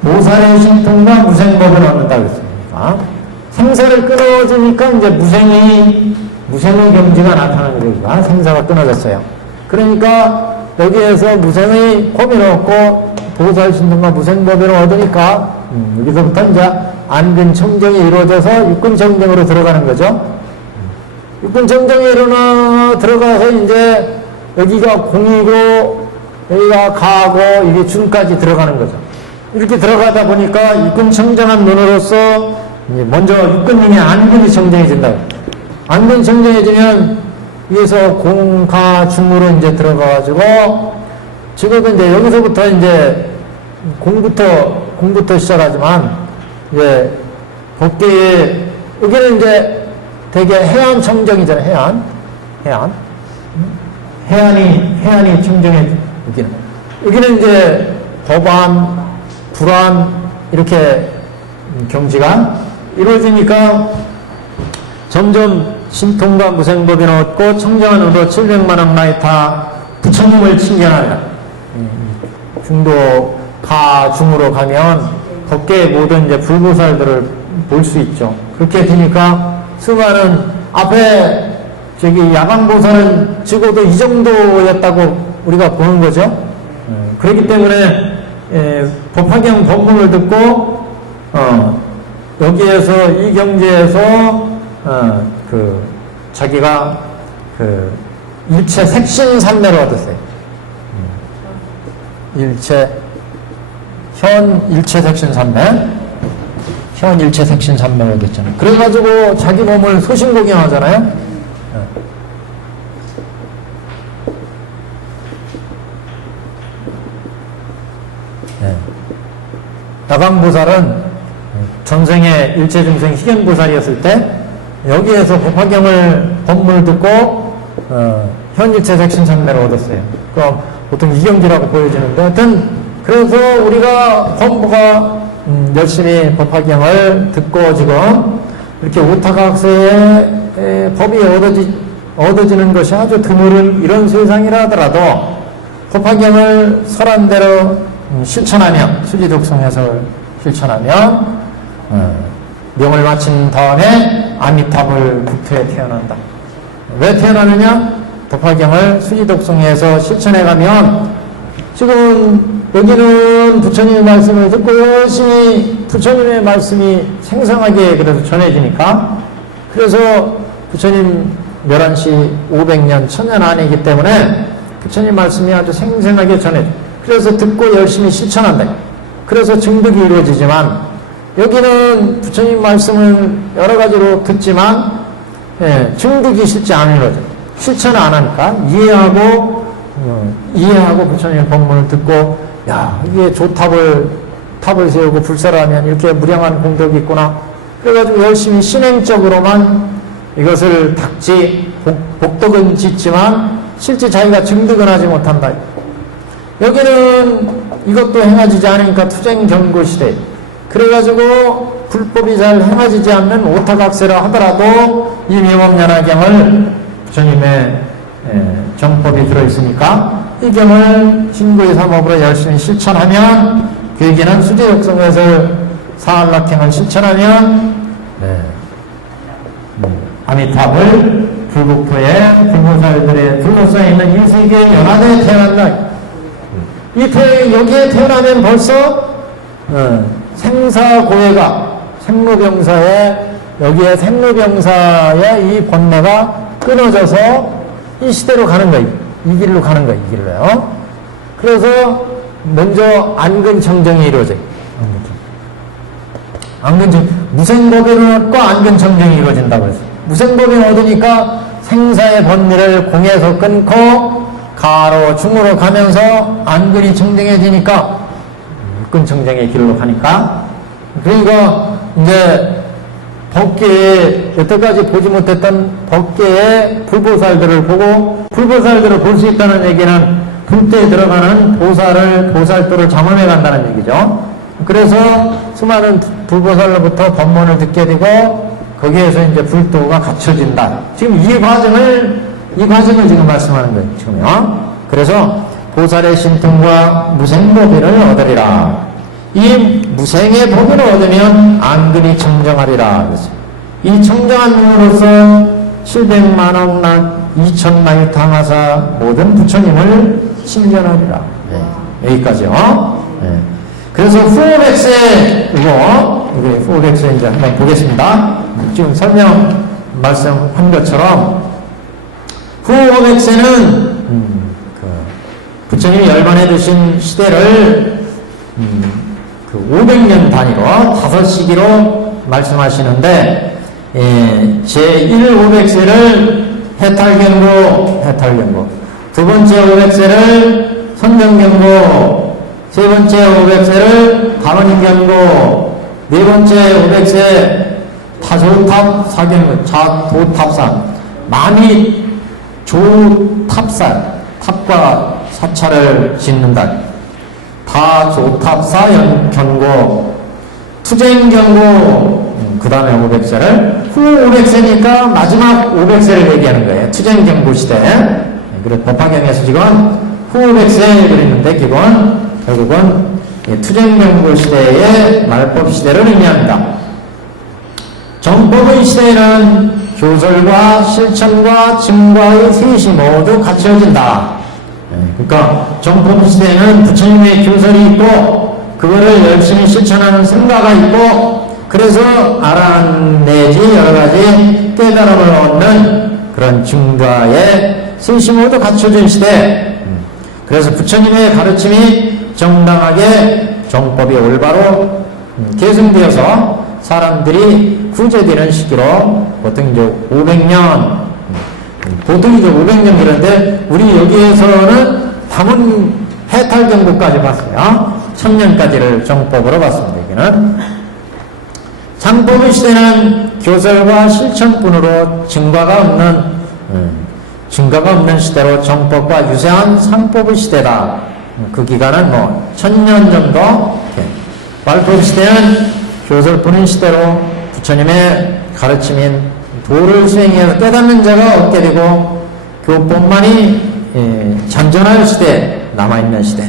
모살의 신통과 무생법을 얻는다 그랬습니다. 생사를 끊어지니까 이제 무생의 경지가 나타나는 거니까 생사가 끊어졌어요. 그러니까 여기에서 무생의 법을 얻고 보살 신통과 무생법을 얻으니까 여기서부터 이제 안근 청정이 이루어져서 육근 청정으로 들어가는 거죠. 육근 청정에 들어가서 이제 여기가 공이고 여기가 가고 이게 중까지 들어가는 거죠. 이렇게 들어가다 보니까 육근 청정한 눈으로서 먼저 육근 중에 안근이 청정해진다. 안근 청정해지면 위에서 공, 가, 중으로 이제 들어가가지고 지금은 이제 여기서부터 이제 공부터 시작하지만 이제 법계에 여기는 이제 되게 해안 청정이잖아요. 해안이 청정해 여기는 이제 법안, 불안 이렇게 경지가 이루어지니까 점점 신통과 무생법인 얻고 청정한 의로 700만억 나이타 부처님을 칭견하리라. 중도 가중으로 가면 법계의 모든 이제 불보살들을 볼 수 있죠. 그렇게 되니까 수많은 앞에 저기 야광보살은 적어도 이 정도였다고 우리가 보는 거죠. 그렇기 때문에 법화경 법문을 듣고 여기에서 이 경지에서 자기가 일체 색신산매를 얻었어요. 현 일체 색신산매, 현 일체 색신산매를 얻었잖아요. 그래가지고 자기 몸을 소신공양하잖아요. 야광보살은 전생에 일체중생 희견보살이었을 때 여기에서 법화경을 법문을 듣고 현일체 색신산매를 얻었어요. 그럼 보통 이경지라고 보여지는데 하여튼 그래서 우리가 법부가 열심히 법화경을 듣고 지금 이렇게 오타각세의 법이 얻어지는 것이 아주 드물은 이런 세상이라 하더라도 법화경을 설한대로 실천하면 수지독성 해석을 실천하면 명을 마친 다음에 아미탑을 국토에 태어난다. 왜 태어나느냐? 법화경을 수지독성해서 실천해가면 지금 여기는 부처님의 말씀을 듣고 열심히 부처님의 말씀이 생생하게 그래서 전해지니까, 그래서 부처님 11시 500년, 1000년 안이기 때문에 부처님 말씀이 아주 생생하게 전해져. 그래서 듣고 열심히 실천한다. 그래서 증득이 이루어지지만, 여기는 부처님 말씀을 여러 가지로 듣지만, 증득이 쉽지 않은 거죠. 실천을 안 하니까, 이해하고 부처님의 법문을 듣고, 야, 이게 탑을 세우고 불사를 하면 이렇게 무량한 공덕이 있구나. 그래가지고 열심히 신행적으로만 이것을 닦지, 복덕은 짓지만, 실제 자기가 증득은 하지 못한다. 여기는 이것도 행해지지 않으니까 투쟁경고 시대. 그래가지고 불법이 잘 행해지지 않는 오타각세라 하더라도 이 명업연화경을 부처님의 정법이 들어있으니까 이 경을 신고의 삼업으로 열심히 실천하면, 교육에는 수제역성에서 사한락행을 실천하면 아미탑을 불국토에 불보살들의 둘러싸여 있는 이 세계의 연화대에 태어난다. 여기에 태어나면 벌써 생사고해가 여기에 생로병사의 이 번뇌가 끊어져서 이 시대로 가는 거예요. 이 길로 가는 거예요. 이 길로요. 그래서 먼저 안근청정이 이루어져요. 무생법인과 안근청정이 이루어진다고 했어요. 무생법인 얻으니까 생사의 번뇌를 공에서 끊고 가로 중으로 가면서 안근이 청정해지니까 육근청정의 길로 가니까, 그러니까 이제 법계에 여태까지 보지 못했던 법계의 불보살들을 보고, 불보살들을 볼 수 있다는 얘기는 불때에 들어가는 보살도를 잠엄해 간다는 얘기죠. 그래서 수많은 불보살로부터 법문을 듣게 되고 거기에서 이제 불도가 갖춰진다. 지금 이 과정을 지금 말씀하는 거예요. 지금요. 그래서 보살의 신통과 무생법인을 얻으리라. 이 무생의 법인을 얻으면 안근이 청정하리라. 이 청정한 눈으로서 700만억 난 2천만일 당하사 모든 부처님을 신전하리라. 여기까지요. 그래서 후오백세, 이게 후오백세 이제 한번 보겠습니다. 지금 말씀한 것처럼, 후오백세는, 부처님이 열반해 두신 시대를, 500년 단위로 5시기로 말씀하시는데, 제1오백세를 해탈경고, 두 번째 오백세를 선정경고, 세 번째 오백세를 단원경고, 네 번째 오백세 타조탑 사경고, 도탑산, 만이 조탑산, 탑과 사찰을 짓는다. 다조탑사 경고, 투쟁경고, 그 다음에 오백세를, 후 오백세니까 마지막 오백세를 얘기하는 거예요. 투쟁경고 시대. 그리고 법화경에서 지금 후 오백세 그랬는데, 결국은 투쟁경고 시대의 말법 시대를 의미합니다. 정법의 시대에는 교설과 실천과 증과의 셋이 모두 갖춰진다. 그러니까 정법 시대에는 부처님의 교설이 있고 그거를 열심히 실천하는 성가가 있고, 그래서 알아내지 여러가지 깨달음을 얻는 그런 증과의 셋이 모두 갖춰진 시대. 그래서 부처님의 가르침이 정당하게 정법이 올바로 계승되어서 사람들이 구제되는 시기로 보통 이제 500년, 보통 이제 500년 그런데 우리 여기에서는 담은 해탈경고까지 봤어요. 1000년까지를 정법으로 봤습니다. 여기는 장법의 시대는 교설과 실천뿐으로 증거가 없는 시대로 정법과 유사한 상법의 시대다. 그 기간은 1000년 정도. 말법 시대는 교설뿐인 시대로 부처님의 가르침인 도를 수행해서 깨닫는 자가 얻게 되고 교법만이 잔존할 시대, 남아있는 시대.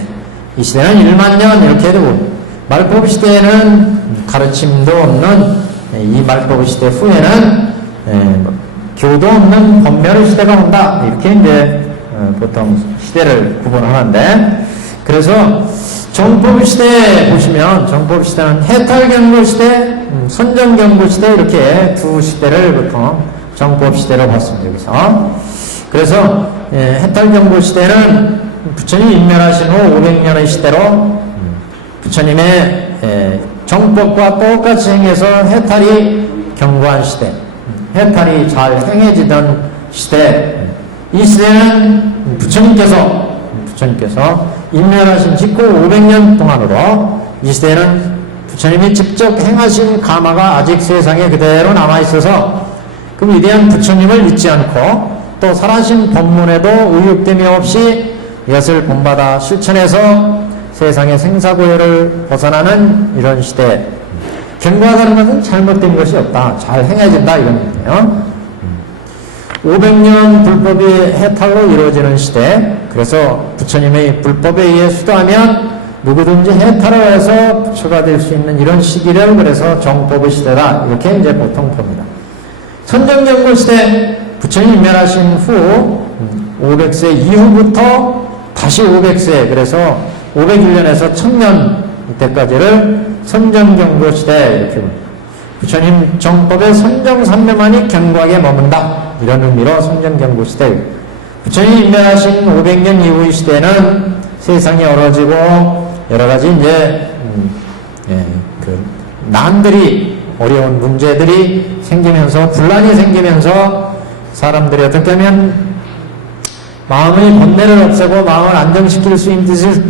이 시대는 1만 년 이렇게 되고, 말법 시대에는 가르침도 없는 이 말법 시대 후에는 교도 없는 법멸의 시대가 온다. 이렇게 이제 보통 시대를 구분하는데, 그래서 정법시대 보시면 정법시대는 해탈경고시대, 선정경고시대 이렇게 두 시대를 보통 정법시대로 봤습니다. 여기서. 그래서 해탈경고시대는 부처님이 인멸하신 후 500년의 시대로 부처님의 정법과 똑같이 행해서 해탈이 경고한 시대, 해탈이 잘 행해지던 시대, 이 시대는 부처님께서 인멸하신 직후 500년 동안으로 이 시대는 부처님이 직접 행하신 가마가 아직 세상에 그대로 남아있어서 그 위대한 부처님을 잊지 않고 또 살아신 법문에도 의욕됨이 없이 이것을 본받아 실천해서 세상의 생사고해를 벗어나는 이런 시대. 경고하다는 것은 잘못된 것이 없다. 잘 행해진다 이런 얘기예요. 500년 불법이 해탈로 이루어지는 시대. 그래서 부처님의 불법에 의해 수도하면 누구든지 해탈을 해서 부처가 될 수 있는 이런 시기를 그래서 정법의 시대다. 이렇게 이제 보통 봅니다. 선정경고 시대, 부처님 인멸하신 후 500세 이후부터 다시 500세, 그래서 501년에서 1000년 이때까지를 선정경고 시대 이렇게 봅니다. 부처님 정법의 선정삼매만이 견고하게 머문다. 이런 의미로 선정경고 시대. 부처님 인멸하신 500년 이후의 시대는 세상이 얼어지고 여러가지 이제 그 난들이 어려운 문제들이 생기면서 분란이 생기면서 사람들이 어떻게 하면 마음의 번뇌를 없애고 마음을 안정시킬 수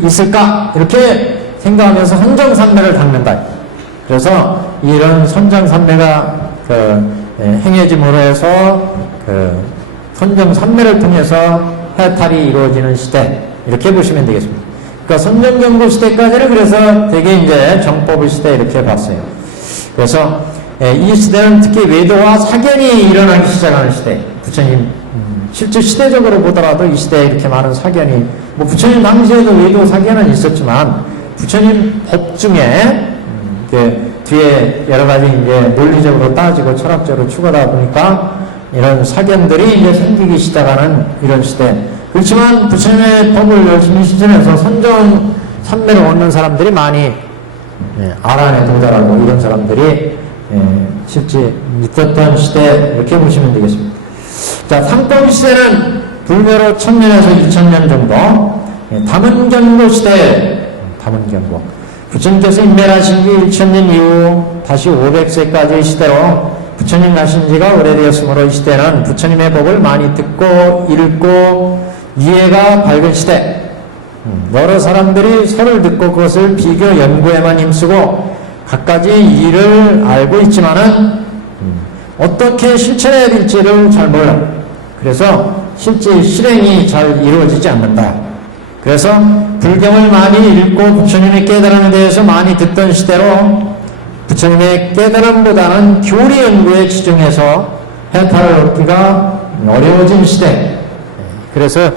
있을까 이렇게 생각하면서 선정삼매를 닦는다. 그래서 이런 선정삼매가 행해짐으로 해서 선정삼매를 통해서 해탈이 이루어지는 시대 이렇게 보시면 되겠습니다. 그러니까 선정경고 시대까지를 그래서 되게 이제 정법의 시대 이렇게 봤어요. 그래서 이 시대는 특히 외도와 사견이 일어나기 시작하는 시대. 부처님 실제 시대적으로 보더라도 이 시대에 이렇게 많은 사견이 부처님 당시에도 외도 사견은 있었지만 부처님 법 중에 뒤에 여러 가지 이제 논리적으로 따지고 철학적으로 추가하다 보니까 이런 사견들이 이제 생기기 시작하는 이런 시대. 그렇지만 부처님의 법을 열심히 실천해서 선정 삼매를 얻는 사람들이 많이 아란에 도달하고 이런 사람들이 실제 있었던 시대 이렇게 보시면 되겠습니다. 자, 상법 시대는 불멸로 1000년에서 2000년 정도, 담은경고 시대, 담은경고. 부처님께서 인멸하신 지 1000년 이후 다시 500세까지의 시대로 부처님 가신 지가 오래되었으므로 이 시대는 부처님의 법을 많이 듣고 읽고 이해가 밝은 시대. 여러 사람들이 서를 듣고 그것을 비교 연구에만 힘쓰고 갖가지 일을 알고 있지만은 어떻게 실천해야 될지를 잘 몰라. 그래서 실제 실행이 잘 이루어지지 않는다. 그래서 불경을 많이 읽고 부처님의 깨달음에 대해서 많이 듣던 시대로 부처님의 깨달음보다는 교리 연구에 치중해서 해탈을 얻기가 어려워진 시대. 그래서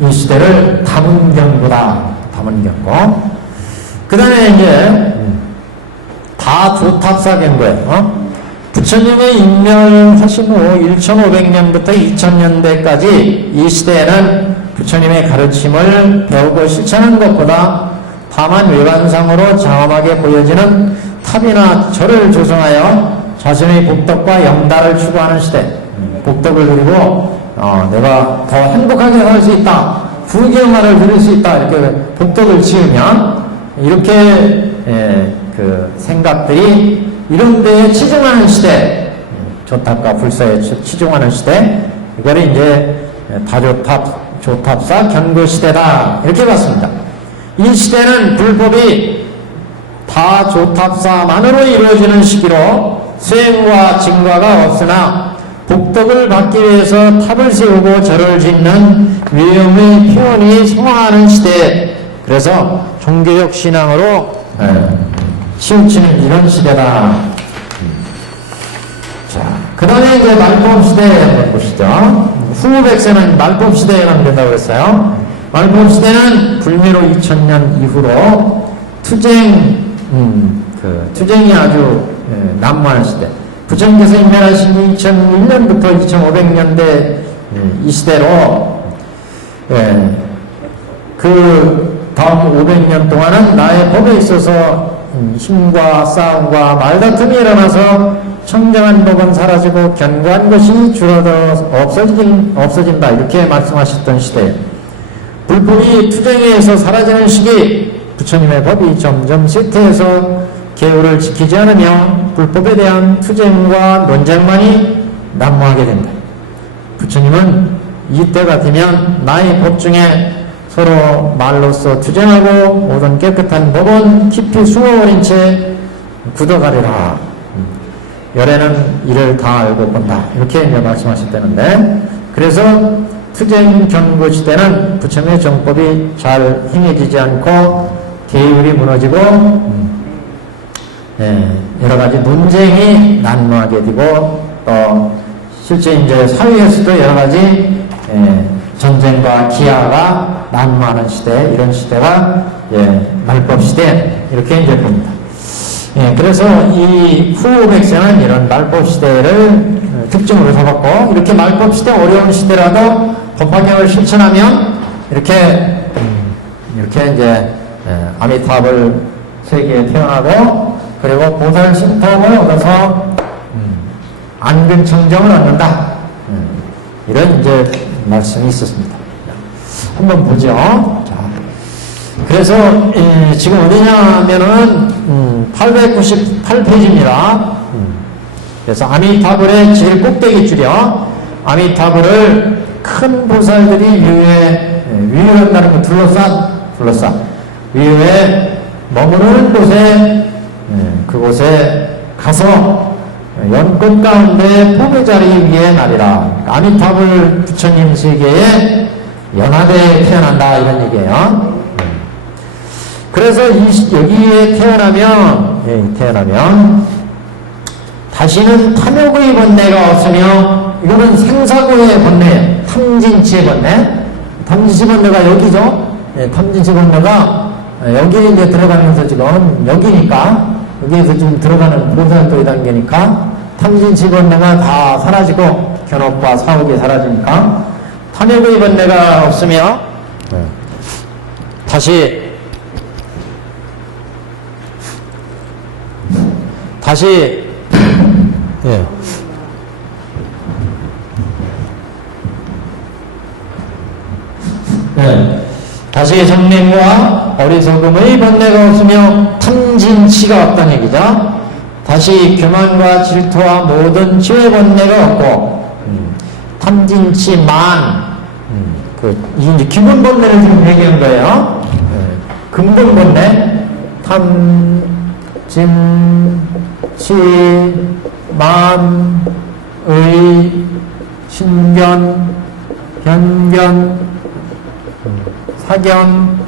이 시대를 담은경고다. 담은경고. 그 다음에 이제 다조탑사경고예요. 부처님의 인멸하신 후 1500년부터 2000년대까지 이 시대에는 부처님의 가르침을 배우고 실천하는 것보다 다만 외관상으로 장엄하게 보여지는 탑이나 절을 조성하여 자신의 복덕과 영달을 추구하는 시대. 복덕을 누리고 내가 더 행복하게 살 수 있다. 부귀영화를 누릴 수 있다. 이렇게 복덕을 지으면 이렇게 그 생각들이 이런 데에 치중하는 시대, 조탑과 불사에 치중하는 시대, 이거를 이제 조탑사 견고시대다 이렇게 봤습니다. 이 시대는 불법이 다조탑사만으로 이루어지는 시기로 수행과 증과가 없으나 복덕을 받기 위해서 탑을 세우고 절을 짓는 위엄의 표현이 성화하는 시대. 그래서 종교적 신앙으로 치우치는 이런 시대다. 자, 그 다음에 이제 말법시대 한번 보시죠. 후 백세는 말법시대에 해당된다고 했어요. 말법시대는 불미로 2000년 이후로 투쟁이 아주 난무하는 시대. 부처님께서 인멸하신 2001년부터 2500년대 이 시대로 그 다음 500년 동안은 나의 법에 있어서 힘과 싸움과 말다툼이 일어나서 청정한 법은 사라지고 견고한 것이 줄어들어 없어진다. 이렇게 말씀하셨던 시대에 불법이 투쟁에 의해서 사라지는 시기, 부처님의 법이 점점 쇠퇴해서 계율을 지키지 않으며 불법에 대한 투쟁과 논쟁만이 난무하게 된다. 부처님은 이때가 되면 나의 법 중에 서로 말로써 투쟁하고 모든 깨끗한 법은 깊이 숨어버린 채 굳어가리라. 열애는 이를 다 알고 본다. 이렇게 이제 말씀하셨다는데, 그래서 투쟁 견고 시대는 부처님의 정법이 잘 행해지지 않고 계율이 무너지고 여러 가지 논쟁이 난무하게 되고 또 실제 이제 사회에서도 여러 가지 전쟁과 기아가 난무하는 시대, 이런 시대가 말법 시대 이렇게 이제 봅니다. 그래서 이 후 500세는 이런 말법 시대를 특징으로 잡았고, 이렇게 말법 시대 어려운 시대라도 법화경을 실천하면 이렇게 이제 아미타불 세계에 태어나고, 그리고 보살 신통을 얻어서 안근청정을 얻는다. 이런 이제 말씀이 있었습니다. 한번 보죠. 자, 그래서 지금 어디냐면은 898페이지입니다. 그래서 아미타불의 제일 꼭대기 줄이요. 아미타불을 큰 보살들이 위유한다는 거 둘러싸 위유에 머무르는 곳에 그곳에 가서 연꽃 가운데 폼의 자리 위에 나리라. 아미타불 부처님 세계에 연하대에 태어난다 이런 얘기예요. 그래서 여기에 태어나면 다시는 탐욕의 번뇌가 없으며, 이거는 생사고의 번뇌, 탐진치의 번뇌. 탐진치 번뇌가 여기죠. 탐진치 번뇌가 여기 이제 들어가면서 지금 여기니까, 여기에서 지금 들어가는 보살도의 단계니까 탐진치 번뇌가 다 사라지고 견옥과 사옥이 사라지니까 탐욕의 번뇌가 없으며 다시 다시 정念과 어리석음의 번뇌가 없으며 탐진치가 없다는 얘기죠. 다시 교만과 질투와 모든 지의 번뇌가 없고, 탐진치만 이제 기본 번뇌를 지금 얘기한 거예요. 근본 번뇌, 탐진치, 만, 의, 신견, 견견, 사견,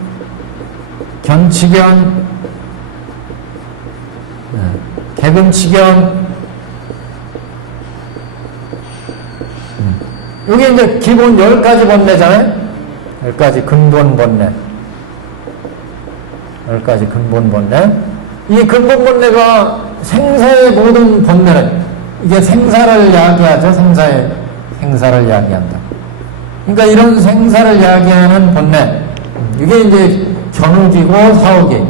견치견, 개근치견, 이게 이제 기본 10가지 번뇌잖아요. 10가지 근본 번뇌. 10가지 근본 번뇌. 이 근본 번뇌가 생사의 모든 번뇌를, 이게 생사를 이야기하죠. 생사를 이야기한다. 그러니까 이런 생사를 이야기하는 번뇌, 이게 이제 견옥이고 사옥이.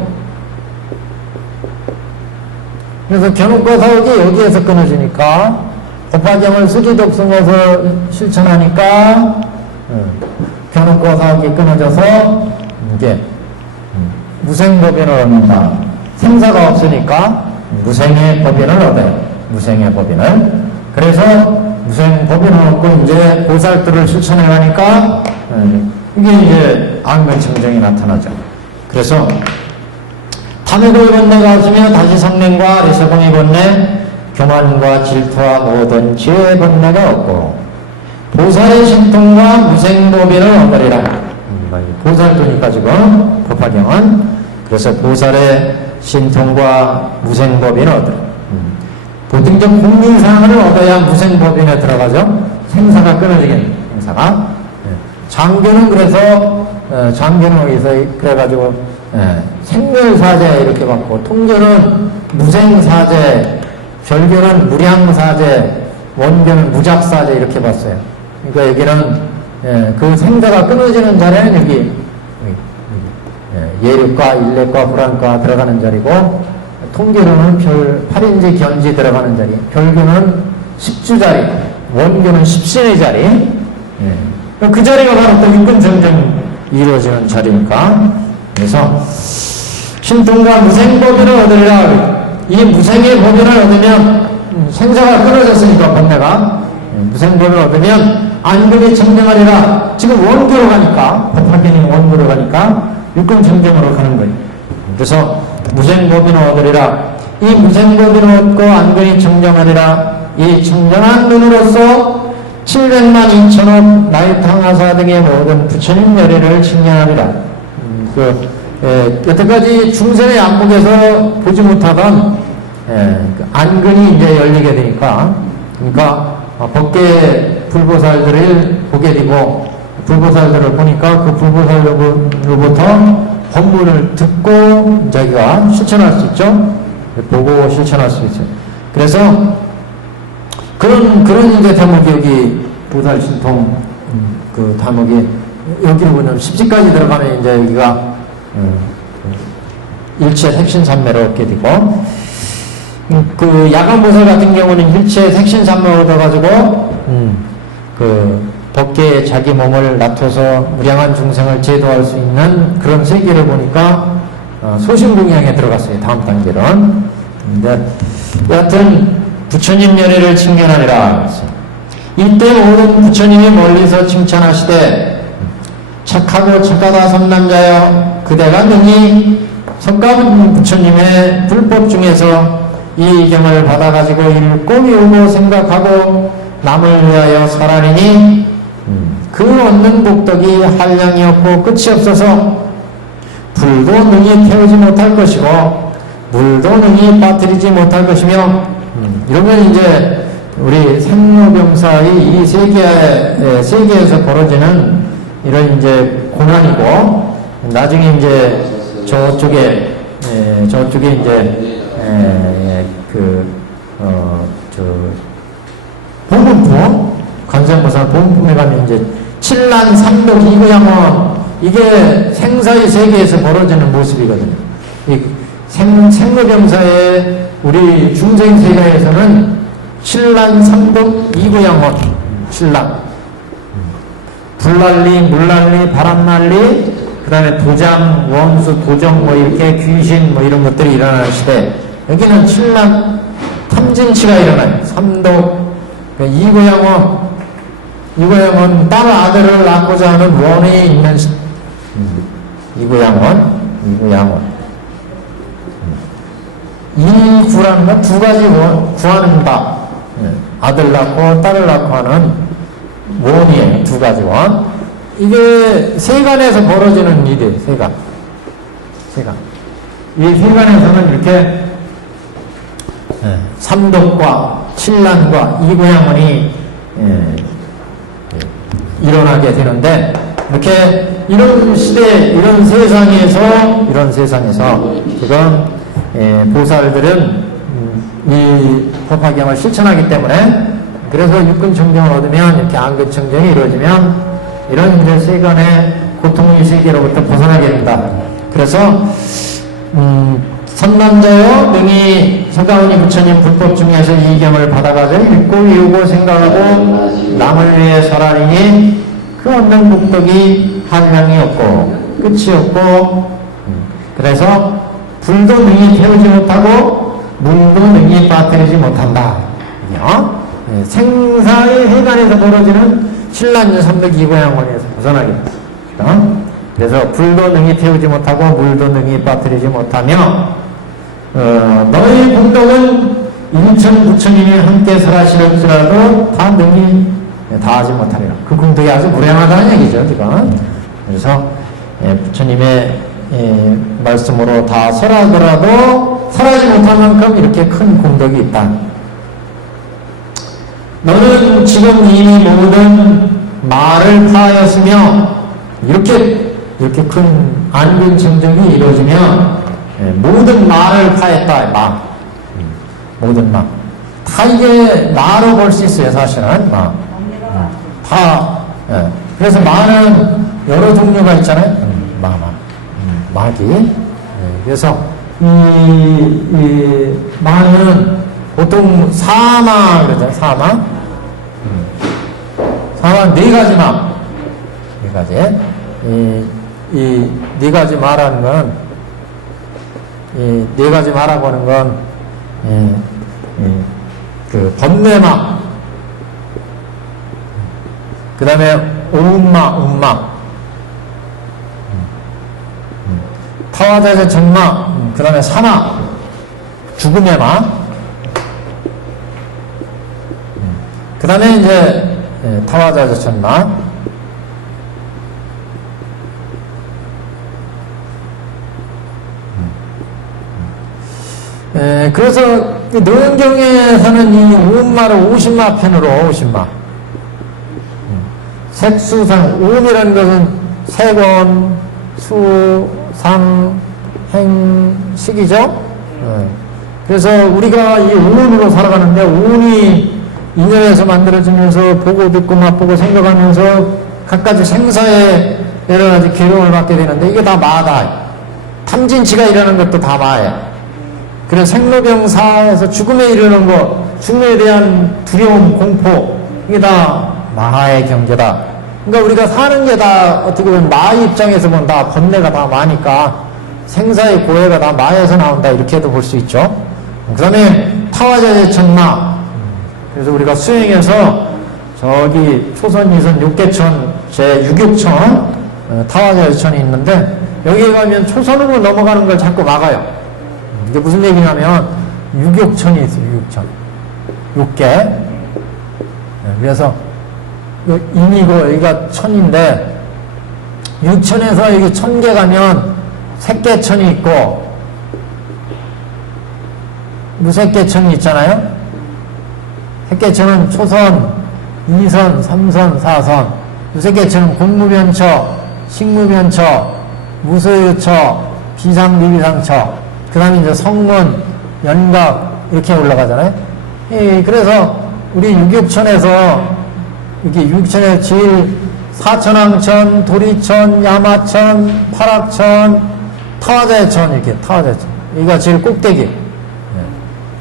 그래서 견옥과 사옥이 여기에서 끊어지니까, 법화경을 수기독성에서 실천하니까 견옥과 사옥이 끊어져서 이게 무생법인을 얻는다. 생사가 없으니까 무생의 법인을 얻어요. 무생의 법인을. 그래서 무생법인을 얻고 이제 보살도를 실천해 가니까 이게 이제 안근청정이 나타나죠. 그래서 탐욕의 번뇌가 없으며 다시 성냄과 어리석음의 번뇌, 교만과 질투와 모든 지혜의 번뇌가 없고, 보살의 신통과 무생법인을 얻으리라. 보살도니까 지금 법화경은. 그래서 보살의 신통과 무생법인을 얻으리라. 보통적 공민상을 얻어야 무생법인에 들어가죠. 생사가 끊어지겠네. 생사가. 장교는 그래서 장교는 여기서 그래가지고 생멸사제 이렇게 받고, 통교는 무생사제, 별교는 무량사제, 원교는 무작사제 이렇게 봤어요. 그러니까 여기는 그 생사가 끊어지는 자리는 여기 예력과 일렉과 불안과 들어가는 자리고, 통계로는 별 8인지 견지 들어가는 자리, 별교는 10주 자리, 원교는 10신의 자리. 그 자리가 바로 또 육근정정 이루어지는 자리니까. 그래서 신통과 무생법인을 얻으리라. 이 무생의 법인을 얻으면 생사가 끊어졌으니까 번뇌가 무생법인을 얻으면 안근이 정정하리라. 지금 원교로 가니까, 법화견이 원교로 가니까 육근정정으로 가는 거예요. 그래서 무생법인을 얻으리라. 이 무생법인을 얻고 안근이 정정하리라. 이 정정한 눈으로서 700만 2천억 나이탕하사 등의 모든 부처님 열애를 칭찬하리라. 여태까지 중생의 안목에서 보지 못하던 안근이 이제 열리게 되니까, 그러니까 법계 불보살들을 보게 되고, 불보살들을 보니까 그 불보살로부터 법문을 듣고 자기가 실천할 수 있죠. 보고 실천할 수 있어요. 그래서 그런 이제 대목이 여기 보살신통 그 대목이 여기로 보면 10지까지 들어가면 이제 여기가 일체 색신삼매를 얻게 되고, 그 야간보살 같은 경우는 일체 색신삼매를 얻어가지고 그 법계에 자기 몸을 놔둬서 무량한 중생을 제도할 수 있는 그런 세계를 보니까 소신공양에 들어갔어요. 다음 단계는. 근데 여하튼 부처님 열애를 칭찬하리라. 이때 모든 부처님이 멀리서 칭찬하시되 착하고 착하다 선남자여, 그대가 능히 석가모니 부처님의 불법 중에서 이 경을 받아가지고 읽고 외우고 생각하고 남을 위하여 살아내니 그 얻는 복덕이 한량이 없고 끝이 없어서 불도 능히 태우지 못할 것이고 물도 능히 빠뜨리지 못할 것이며, 이러면 이제 우리 생로병사의 이 세계에서 벌어지는 이런 이제 고난이고, 나중에 이제 저쪽에 이제 보문품, 관세음보살 보문품에 가면 이제 칠란 삼독 이구양원, 이게 생사의 세계에서 벌어지는 모습이거든요. 이 생로병사의 우리 중생 세계에서는 칠란 삼독 이구양원, 칠란, 불난리, 물난리, 바람난리, 그 다음에 도장, 원수, 도정, 뭐 이렇게 귀신, 뭐 이런 것들이 일어나는 시대. 여기는 칠란 탐진치가 일어나요. 삼독, 이구양원, 딸 아들을 낳고자 하는 원이 있는 이구양원. 이구라는 건 두 가지 구하는 바. 아들 낳고 딸을 낳고 하는 원이에요. 두 가지 원. 이게 세간에서 벌어지는 일이에요. 세간. 이 세간에서는 이렇게 삼독과 칠란과 이구양원이 일어나게 되는데, 이렇게 이런 시대, 이런 세상에서 지금 보살들은 이 법화경을 실천하기 때문에, 그래서 육근정정을 얻으면, 이렇게 안근정정이 이루어지면 이런 이제 세간의 고통의 세계로부터 벗어나게 된다. 그래서 선남자여 능히 석가모니 부처님 불법 중에서 이 경을 받아가지고 읽고 외우고 생각하고 남을 위해 설하리니 그 얻는 복덕이 한량이 없고 끝이 없고, 그래서 불도 능히 태우지 못하고 물도 능히 빠뜨리지 못한다. 생사의 해간에서 벌어지는 칠란유 삼독 이구양원에서 벗어나게 됩니다. 그래서 불도 능히 태우지 못하고 물도 능히 빠뜨리지 못하며, 너희 복덕은 인천 부처님이 함께 설하시는지라도 다 능히 다 하지 못하리라. 그 공덕이 아주 무량하다는 얘기죠, 지금. 그래서 부처님의 말씀으로 다 설하더라도 설하지 못할 만큼 이렇게 큰 공덕이 있다. 너는 지금 이미 모든 말을 파하였으며, 이렇게 큰 안근정정이 이루어지면 모든 말을 파했다. 모든 말. 다 이게 마로 볼 수 있어요, 사실은. 그래서 마는 여러 종류가 있잖아요. 마귀. 그래서 이 마는 보통 사마 그러잖아요. 사마 네 가지 마. 네 가지. 이 네 가지 마라는 건, 이 네 가지 마라고 하는 건, 그 번뇌마, 그 다음에 음마, 타화자재 천마, 그 다음에 사마, 죽음의 마, 그 다음에 이제 타화자재 천마, 그래서 노현경에서는 이 오음마를 오십마 편으로 오십마. 색수상, 오음이라는 것은 색원, 수, 상, 행, 식이죠. 그래서 우리가 이 오운으로 살아가는데, 오운이 인연에서 만들어지면서 보고 듣고 맛보고 생각하면서 갖가지 생사에 여러 가지 괴로움을 받게 되는데, 이게 다 마다. 탐진치가 일어나는 것도 다 마예요. 그래서 생로병사에서 죽음에 이르는 것, 죽음에 대한 두려움, 공포, 이게 다 마의 경계다. 그러니까 우리가 사는 게 다 어떻게 보면 마의 입장에서 보면 다 번뇌가 다 마니까 생사의 고해가 다 마에서 나온다, 이렇게도 볼 수 있죠. 그 다음에 타화자재 천마. 그래서 우리가 수행해서 저기 초선, 이선, 육계천, 제6육천 타화자재 천이 있는데, 여기에 가면 초선으로 넘어가는 걸 자꾸 막아요. 이게 무슨 얘기냐면, 육육천이 있어요, 육육천. 육계. 그래서, 인이고, 여기가 천인데, 육천에서 여기 천계 가면, 색계천이 있고, 무색계천이 있잖아요? 색계천은 초선, 2선, 3선, 4선. 무색계천은 공무변처, 식무변처, 무소유처, 비상비비상처. 그 다음에 이제 성문, 연각, 이렇게 올라가잖아요. 그래서 우리 육육천에서, 이렇게 육천에 제일 사천왕천, 도리천, 야마천, 파락천, 타화자의천, 이렇게 타화자의천. 여기가 제일 꼭대기.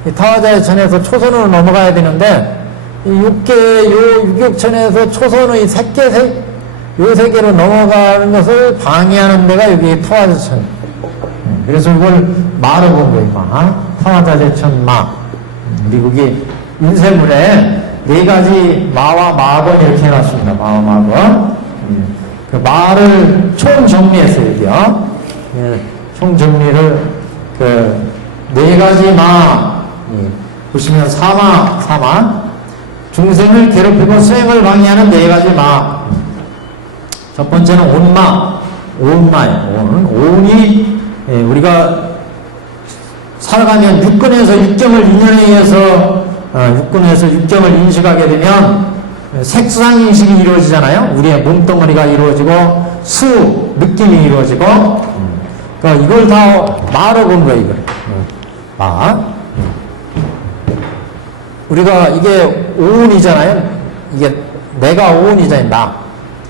이 타화자의천에서 초선으로 넘어가야 되는데, 이 육육천에서 초선의 요 세 개로 넘어가는 것을 방해하는 데가 여기 타화자의천. 그래서 이걸 마로 본 거예요, 마. 타화자재천 마. 미국이 인쇄물에 네 가지 마와 마건 이렇게 해놨습니다. 마와 마건. 그 마를 총정리했어요, 여기요. 총정리를, 네 가지 마. 보시면 사마. 중생을 괴롭히고 수행을 방해하는 네 가지 마. 첫 번째는 온마예요. 온이 우리가 살아가면 육근에서 육경을 인연에 의해서 육근에서 육경을 인식하게 되면 색수상 인식이 이루어지잖아요. 우리의 몸뚱어리가 이루어지고 느낌이 이루어지고, 그러니까 이걸 다 마로 본 거예요. 이걸 마. 우리가 이게 오운이잖아요. 이게 내가 오운이잖아요.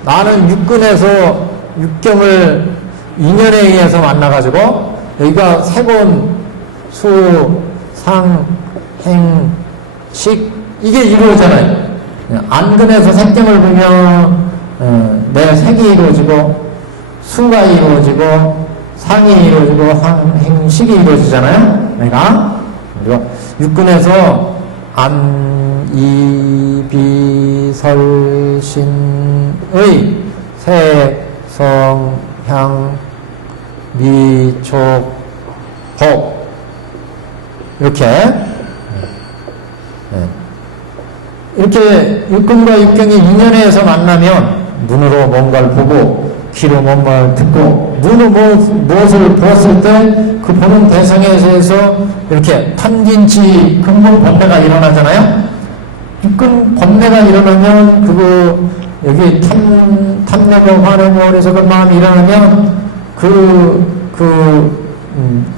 나는 육근에서 육경을 인연에 의해서 만나가지고, 여기가 색온, 수, 상, 행, 식, 이게 이루어지잖아요. 안근에서 색경을 보면, 내 색이 이루어지고, 수가 이루어지고, 상이 이루어지고, 상, 행, 식이 이루어지잖아요. 내가. 그리고 육근에서 안, 이, 비, 설, 신의 색, 성, 향, 미, 촉, 복. 이렇게. 이렇게 육근과 육경이 인연에서 만나면 눈으로 뭔가를 보고, 귀로 뭔가를 듣고, 눈으로 무엇을 보았을 때 그 보는 대상에 대해서 이렇게 탐진치, 근본 번뇌가 일어나잖아요. 육근 번뇌가 일어나면 여기 탐내고 화내고 그래서 그 마음이 일어나면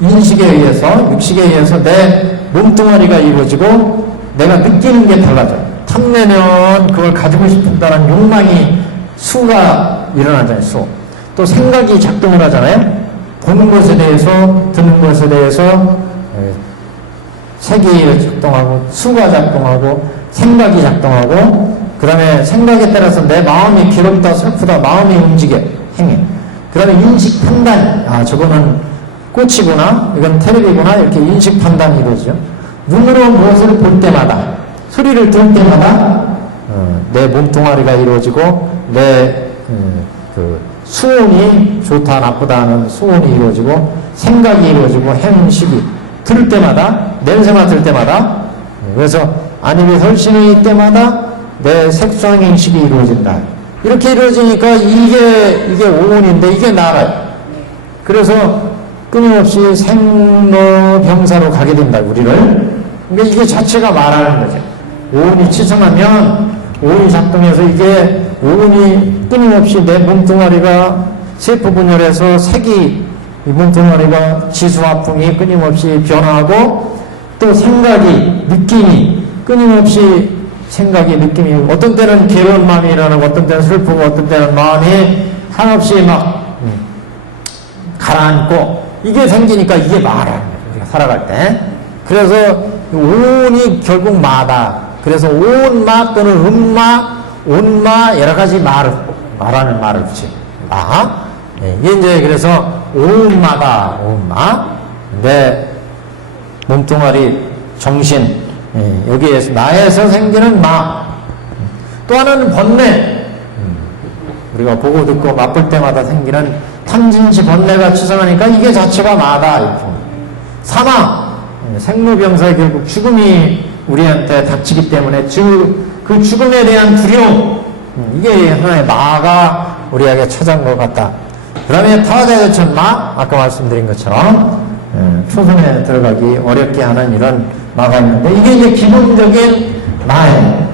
인식에 의해서, 육식에 의해서 내 몸뚱아리가 이루어지고 내가 느끼는 게 달라져요. 탐내면 그걸 가지고 싶다는 욕망이 수가 일어나잖아요, 수. 또 생각이 작동을 하잖아요. 보는 것에 대해서, 듣는 것에 대해서 색이 작동하고, 수가 작동하고, 생각이 작동하고, 그 다음에 생각에 따라서 내 마음이 괴롭다, 슬프다, 마음이 움직여, 행해. 그 다음에 인식 판단, 아, 저거는 꽃이구나, 이건 텔레비구나, 이렇게 인식 판단이 이루어지죠. 눈으로 무엇을 볼 때마다, 소리를 들을 때마다, 내 몸뚱아리가 이루어지고, 내, 수온이 좋다, 나쁘다 하는 수온이 이루어지고, 생각이 이루어지고, 행식이 들을 때마다, 냄새 맡을 때마다, 그래서 안입이 설신의 때마다 내 색소항 행식이 이루어진다. 이렇게 이루어지니까 이게 오온인데 이게 나라요. 그래서 끊임없이 생로병사로 가게 된다, 우리를. 그러니까 이게 자체가 말하는 거죠. 오온이 치성하면 오온이 작동해서 이게 오온이 끊임없이 내 몸뚱아리가 세포 분열해서 색이 이 몸뚱아리가 지수화풍이 끊임없이 변화하고 또 생각이 느낌이 끊임없이 생각이 느낌이 어떤 때는 괴로운 마음이 일어나고 어떤 때는 슬프고 어떤 때는 마음이 한없이 막 가라앉고 이게 생기니까 이게 말하는 거예요. 우리가 살아갈 때. 그래서 오온이 결국 마다. 그래서 온마 또는 음마, 온마 여러 가지 말하는 말을 붙여요. 마. 이게 이제 그래서 온마다 온마. 내 몸뚱아리, 정신 여기에서 나에서 생기는 마. 또 하나는 번뇌. 우리가 보고 듣고 맛볼 때마다 생기는 탐진치 번뇌가 치성하니까 이게 자체가 마다. 이렇게. 사망. 생로병사의 결국 죽음이 우리한테 닥치기 때문에 그 죽음에 대한 두려움. 이게 하나의 마가 우리에게 찾아온 것 같다. 그 다음에 타화자여천 마. 아까 말씀드린 것처럼 초선에 들어가기 어렵게 하는 이런 마가 있는데 이게 이제 기본적인 마예요.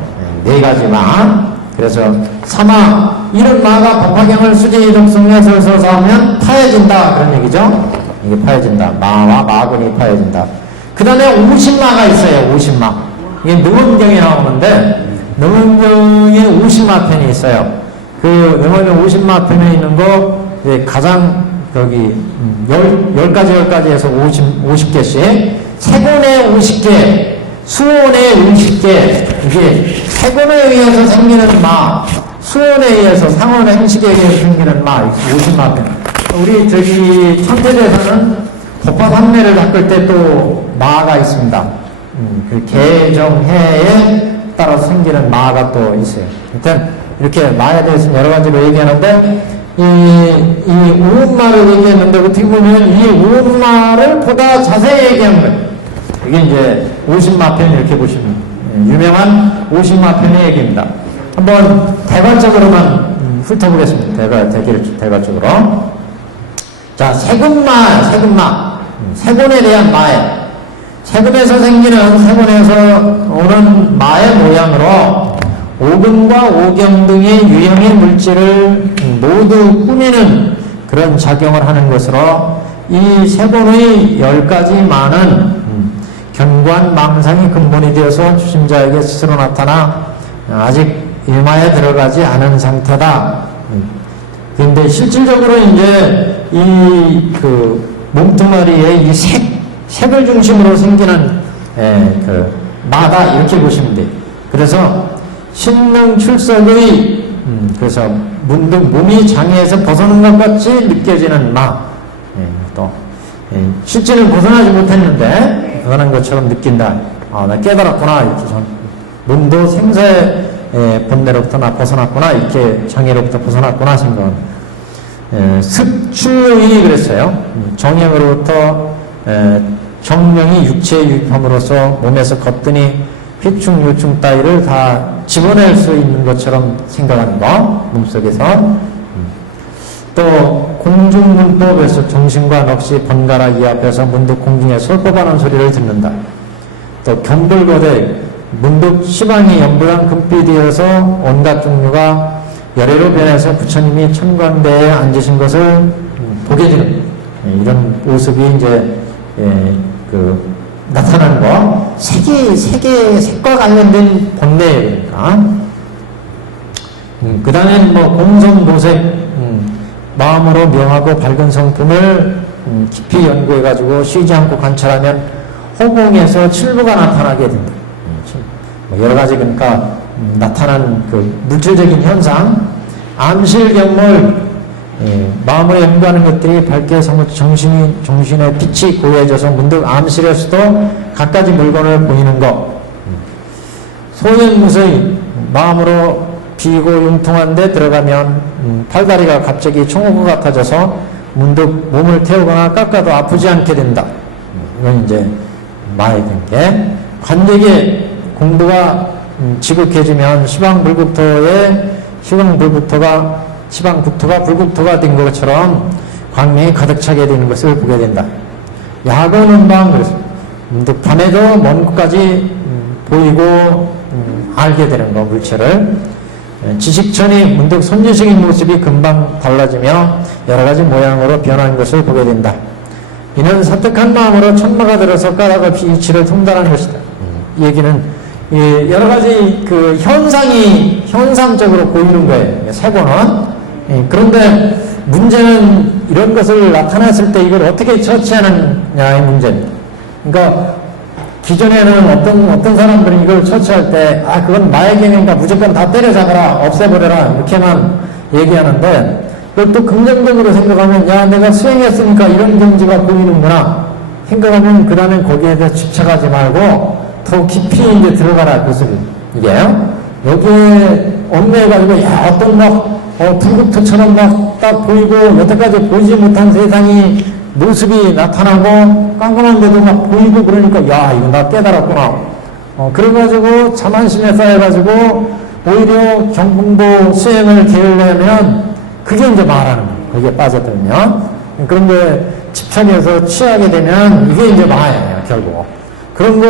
네 가지 마. 그래서 사마 이런 마가 법화경을 수지의 독성에 설서서 하면 파해진다 그런 얘기죠. 이게 파해진다. 마와 마군이 파해진다. 그 다음에 50마가 있어요. 50마. 이게 능엄경에 나오는데 능엄경에 50마 편이 있어요. 그 능엄경 50마 편에 있는 거 가장 여기 10가지 해서 50개씩 세곤에 50개 수온에 50개 이게 세곤에 의해서 생기는 마 수온에 의해서 상온의 행식에 의해서 생기는 마 50마 편. 우리 저기 천태대에서는 법화산매를 닦을 때 또 마가 있습니다. 그 개정해에 따라서 생기는 마가 또 있어요. 일단 이렇게 마에 대해서는 여러 가지로 얘기하는데 이 오온마를 얘기했는데 어떻게 보면 이 오온마를 보다 자세히 얘기한 거예요. 이게 이제 50마편 이렇게 보시면 유명한 50마편의 얘기입니다. 한번 대괄적으로만 훑어보겠습니다. 대괄적으로. 자, 세금마. 세곤에 대한 마에 세금에서 생기는 세곤에서 오는 마의 모양으로 오금과 오경 등의 유형의 물질을 모두 꾸미는 그런 작용을 하는 것으로 이 세곤의 10가지 마는 견관, 망상이 근본이 되어서 주심자에게 스스로 나타나 아직 일마에 들어가지 않은 상태다. 그런데 실질적으로 이제 이 몸뚱아리의 이 색을 중심으로 생기는 마다 이렇게 보시면 돼요. 그래서 신능 출석의 그래서 문득 몸이 장애에서 벗어난 것 같이 느껴지는 마. 또 실제는 벗어나지 못했는데 벗어난 것처럼 느낀다. 아, 나 깨달았구나. 이렇게 몸도 생사의 번뇌로부터 나 벗어났구나. 이렇게 장애로부터 벗어났구나 생각은. 습추의 그랬어요. 정형으로부터 정령이 육체에 유입함으로써 몸에서 걷더니 휘충, 유충 따위를 다 집어낼 수 있는 것처럼 생각하는 거, 몸속에서. 또, 공중문법에서 정신과 넋이 번갈아 이 앞에서 문득 공중에 솔법하는 소리를 듣는다. 또, 경불거대, 문득 시방이 연불한 금빛이어서 온갖 종류가 열애로 변해서 부처님이 천광대에 앉으신 것을 보게 되는 이런 모습이 이제 나타나는 거. 색과 관련된 본래니까. 그 다음에 공성보색, 마음으로 명하고 밝은 성품을 깊이 연구해가지고 쉬지 않고 관찰하면 호봉에서 칠부가 나타나게 된다. 뭐 여러 가지 그러니까 나타난 그 물질적인 현상, 암실경물, 마음으로 연구하는 것들이 밝게 사뭇 정신의 빛이 고요해져서 문득 암실에서도 갖가지 물건을 보이는 것. 소연무서히 마음으로 비고 융통한 데 들어가면 팔다리가 갑자기 총호구 같아져서 문득 몸을 태우거나 깎아도 아프지 않게 된다. 이건 이제 마의 경계. 관객의 공부가 지극해지면 시방국토가 불국토가 된 것처럼 광명이 가득 차게 되는 것을 보게 된다. 야거는 밤, 그래서 문득 밤에도 먼 곳까지 보이고 알게 되는 거, 물체를. 지식천이 문득 선지식인 모습이 금방 달라지며 여러 가지 모양으로 변하는 것을 보게 된다. 이는 사특한 마음으로 천마가 들어서 까닭 없이 이치를 통달하는 것이다. 이 얘기는 여러 가지 그 현상이 현상적으로 보이는 거예요. 세고는. 그런데 문제는 이런 것을 나타났을 때 이걸 어떻게 처치하느냐의 문제입니다. 그러니까 기존에는 어떤 사람들은 이걸 처치할 때, 그건 마의 경이니까 무조건 다 때려잡아라, 없애버려라, 이렇게만 얘기하는데, 그걸 또 긍정적으로 생각하면, 내가 수행했으니까 이런 경지가 보이는구나, 생각하면, 그 다음에 거기에 대해 집착하지 말고, 더 깊이 이제 들어가라, 그것을, 이게요. 여기에 얽매여가지고, 불국토처럼 막 딱 보이고, 여태까지 보이지 못한 세상이 모습이 나타나고 깜깜한데도 막 보이고 그러니까 이거 나 깨달았구나. 그래가지고 자만심에 쌓여가지고 오히려 경공도 수행을 게으르려면 그게 이제 말하는 거예요. 거기에 빠져들면. 그런데 집착해서 취하게 되면 이게 이제 마예요, 결국. 그런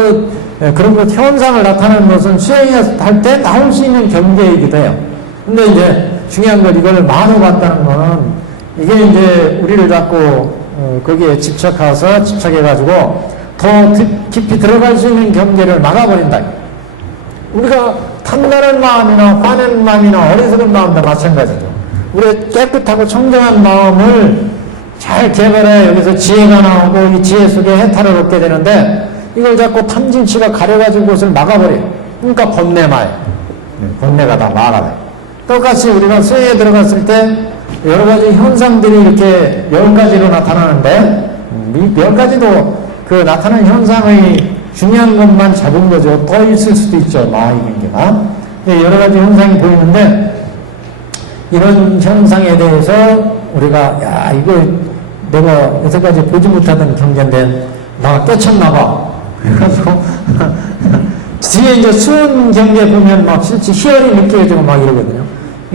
것 현상을 나타내는 것은 수행할 때 나올 수 있는 경계이기도 해요. 근데 이제 중요한 건 이걸 마로 봤다는 거는 이게 이제 우리를 자꾸 거기에 집착해가지고 더 깊이 들어갈 수 있는 경계를 막아버린다. 우리가 탐나는 마음이나 화내는 마음이나 어리석은 마음도 마찬가지죠. 우리가 깨끗하고 청정한 마음을 잘 개발해 여기서 지혜가 나오고 이 지혜 속에 해탈을 얻게 되는데 이걸 자꾸 탐진치가 가려가지고 그것을 막아버려요. 그러니까 번뇌마예요. 번뇌가 다 마가 돼요. 똑같이 우리가 수행에 들어갔을 때 여러 가지 현상들이 이렇게 10가지로 나타나는데, 10가지도 그 나타나는 현상의 중요한 것만 잡은 거죠. 더 있을 수도 있죠. 마의 경계가. 여러 가지 현상이 보이는데, 이런 현상에 대해서 우리가, 이거 내가 여태까지 보지 못하던 경계인데, 나 깨쳤나봐. 그래가지고, 뒤에 이제 수은 경계 보면 막 실제 희열이 느껴지고 막 이러거든요.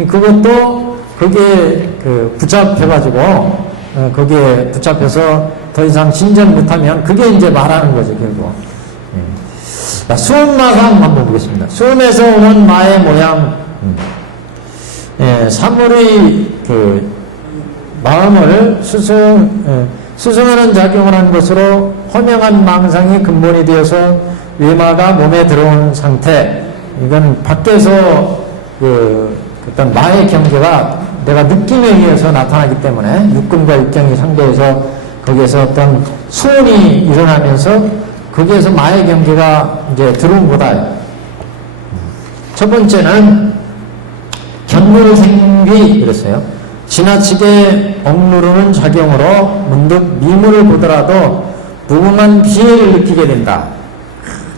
그것도 거기에 붙잡혀가지고, 거기에 붙잡혀서 더 이상 진전 못하면 그게 이제 말하는 거죠, 결국. 수음마상 한번 보겠습니다. 수음에서 오는 마의 모양, 사물의 마음을 수승하는 작용을 한 것으로 허명한 망상이 근본이 되어서 외마가 몸에 들어온 상태. 이건 밖에서 어떤 마의 경계가 내가 느낌에 의해서 나타나기 때문에 육근과 육경이 상대해서 거기에서 어떤 수온이 일어나면서 거기에서 마의 경계가 이제 들어온 거다. 첫 번째는 견물생비 그랬어요. 지나치게 억누르는 작용으로 문득 미물을 보더라도 무궁한 피해를 느끼게 된다.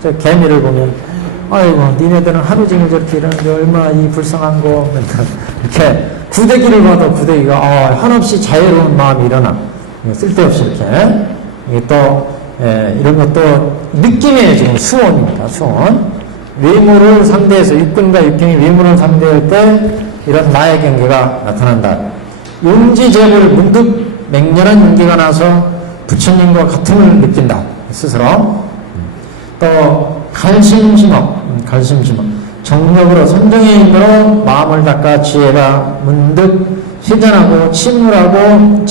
저 개미를 보면 아이고 니네들은 하루 종일 저렇게 이러는데 얼마나 이 불쌍한 거 이렇게 구데기를 봐도 구데기가 한없이 자유로운 마음이 일어나. 쓸데없이 이렇게 이게 또 이런 것도 느낌의 지금 수온입니다. 수온. 외모를 상대해서 육근과 육경이 외모를 상대할 때 이런 마의 경계가 나타난다. 용지제불 문득 맹렬한 용기가 나서 부처님과 같음을 느낀다. 스스로. 또 갈심심업. 정력으로 선정의 힘으로 마음을 닦아 지혜가 문득 쇠잔하고 침울함을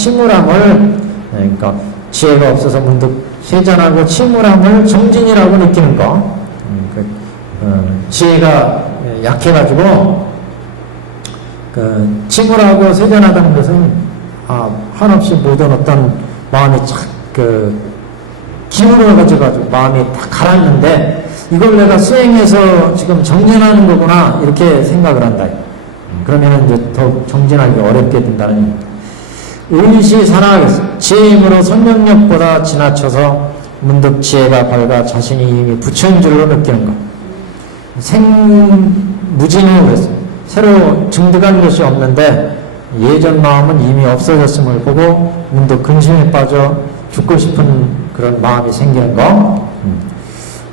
그러니까 지혜가 없어서 문득 쇠잔하고 침울함을 정진이라고 느끼는 거. 지혜가 약해가지고 침울하고 쇠잔하다는 것은 한없이 모든 어떤 마음이 착 기울어가지고 마음이 다 가라앉는데 이걸 내가 수행해서 지금 정진하는 거구나 이렇게 생각을 한다. 그러면 이제 더 정진하기 어렵게 된다는 의시 산하겠어. 지혜의 힘으로 선정력보다 지나쳐서 문득 지혜가 밝아 자신이 이미 부처인 줄로 느끼는 것. 생무진을 그랬어요. 새로 증득한 것이 없는데 예전 마음은 이미 없어졌음을 보고 문득 근심에 빠져 죽고 싶은 그런 마음이 생기는 거.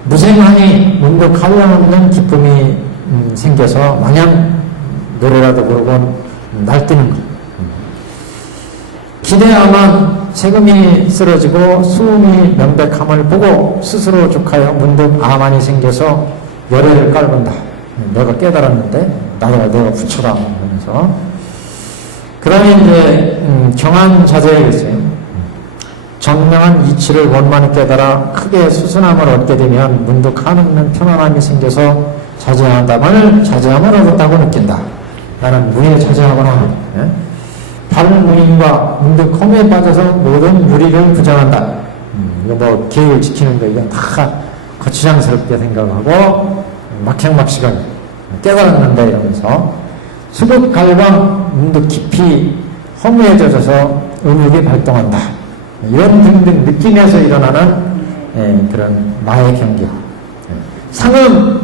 무생하니 문득 한량없는 기쁨이 생겨서 마냥 노래라도 부르고 날뛰는 것. 기대야만 세금이 쓰러지고 수음이 명백함을 보고 스스로 족하여 문득 아만이 생겨서 열애를 깔본다. 내가 깨달았는데 나도 내가 부처다 하면서 그러니 이제 경한 자세이겠어요. 정명한 이치를 원만히 깨달아 크게 수순함을 얻게 되면 문득 한없는 편안함이 생겨서 자제함을 얻었다고 느낀다. 나는 무에 자제하거나 발무인과 문득 허무에 빠져서 모든 유리를 부정한다. 이거 뭐 계율 지키는 거 이건 다 거추장스럽게 생각하고 막행막시간 깨달았는데 이러면서 수급갈방 문득 깊이 허무에 젖어서 의욕이 발동한다. 이런 등등 느낌에서 일어나는 그런 마의 경계. 상음,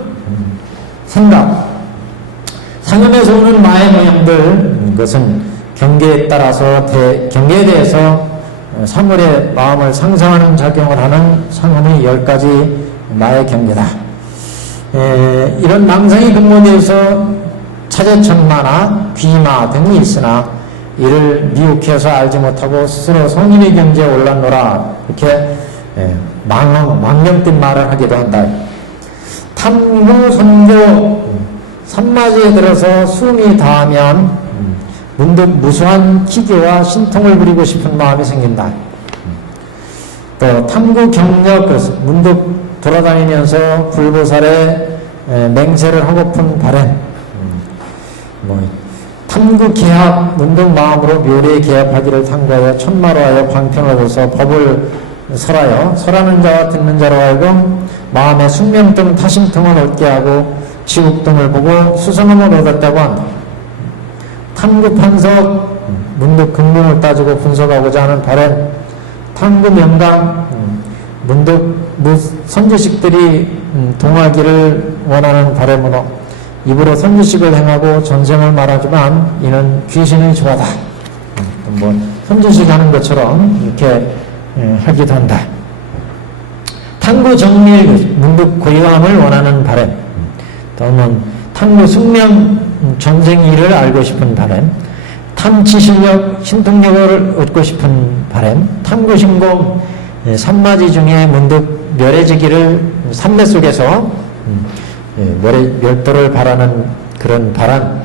생각. 상음에서 오는 마의 모양들, 그것은 경계에 따라서 경계에 대해서 사물의 마음을 상상하는 작용을 하는 상음의 10가지 마의 경계다. 이런 망상의 근본에서 차제천마나 귀마 등이 있으나 이를 미혹해서 알지 못하고 스스로 성인의 경지에 올랐노라 이렇게 망령된 말을 하기도 한다. 탐구 선교 산마지에 들어서 숨이 닿으면 문득 무수한 기교와 신통을 부리고 싶은 마음이 생긴다. 또 탐구 경력, 문득 돌아다니면서 불보살에 맹세를 하고픈 바램. 탐구 개합, 문득 마음으로 묘리에 개합하기를 탐구하여 천마로 하여 방편을 얻어서 법을 설하는 자와 듣는 자로 하여금 마음의 숙명등 타심등을 얻게 하고 지옥등을 보고 수성함을 얻었다고 한다. 탐구 판석, 문득 근본을 따지고 분석하고자 하는 바램. 탐구 명강, 문득 선지식들이 동하기를 원하는 바램으로 입으로 선지식을 행하고 전생을 말하지만 이는 귀신의 조화다. 뭐 선지식 하는 것처럼 이렇게 하기도 한다. 탐구 정밀, 문득 고요함을 원하는 바램. 또는 탐구 숙명, 전생일을 알고 싶은 바램. 탐지실력, 신통력을 얻고 싶은 바램. 탐구 신공, 산마지 중에 문득 멸해지기를 삼매 속에서 멸도를 바라는 그런 바람.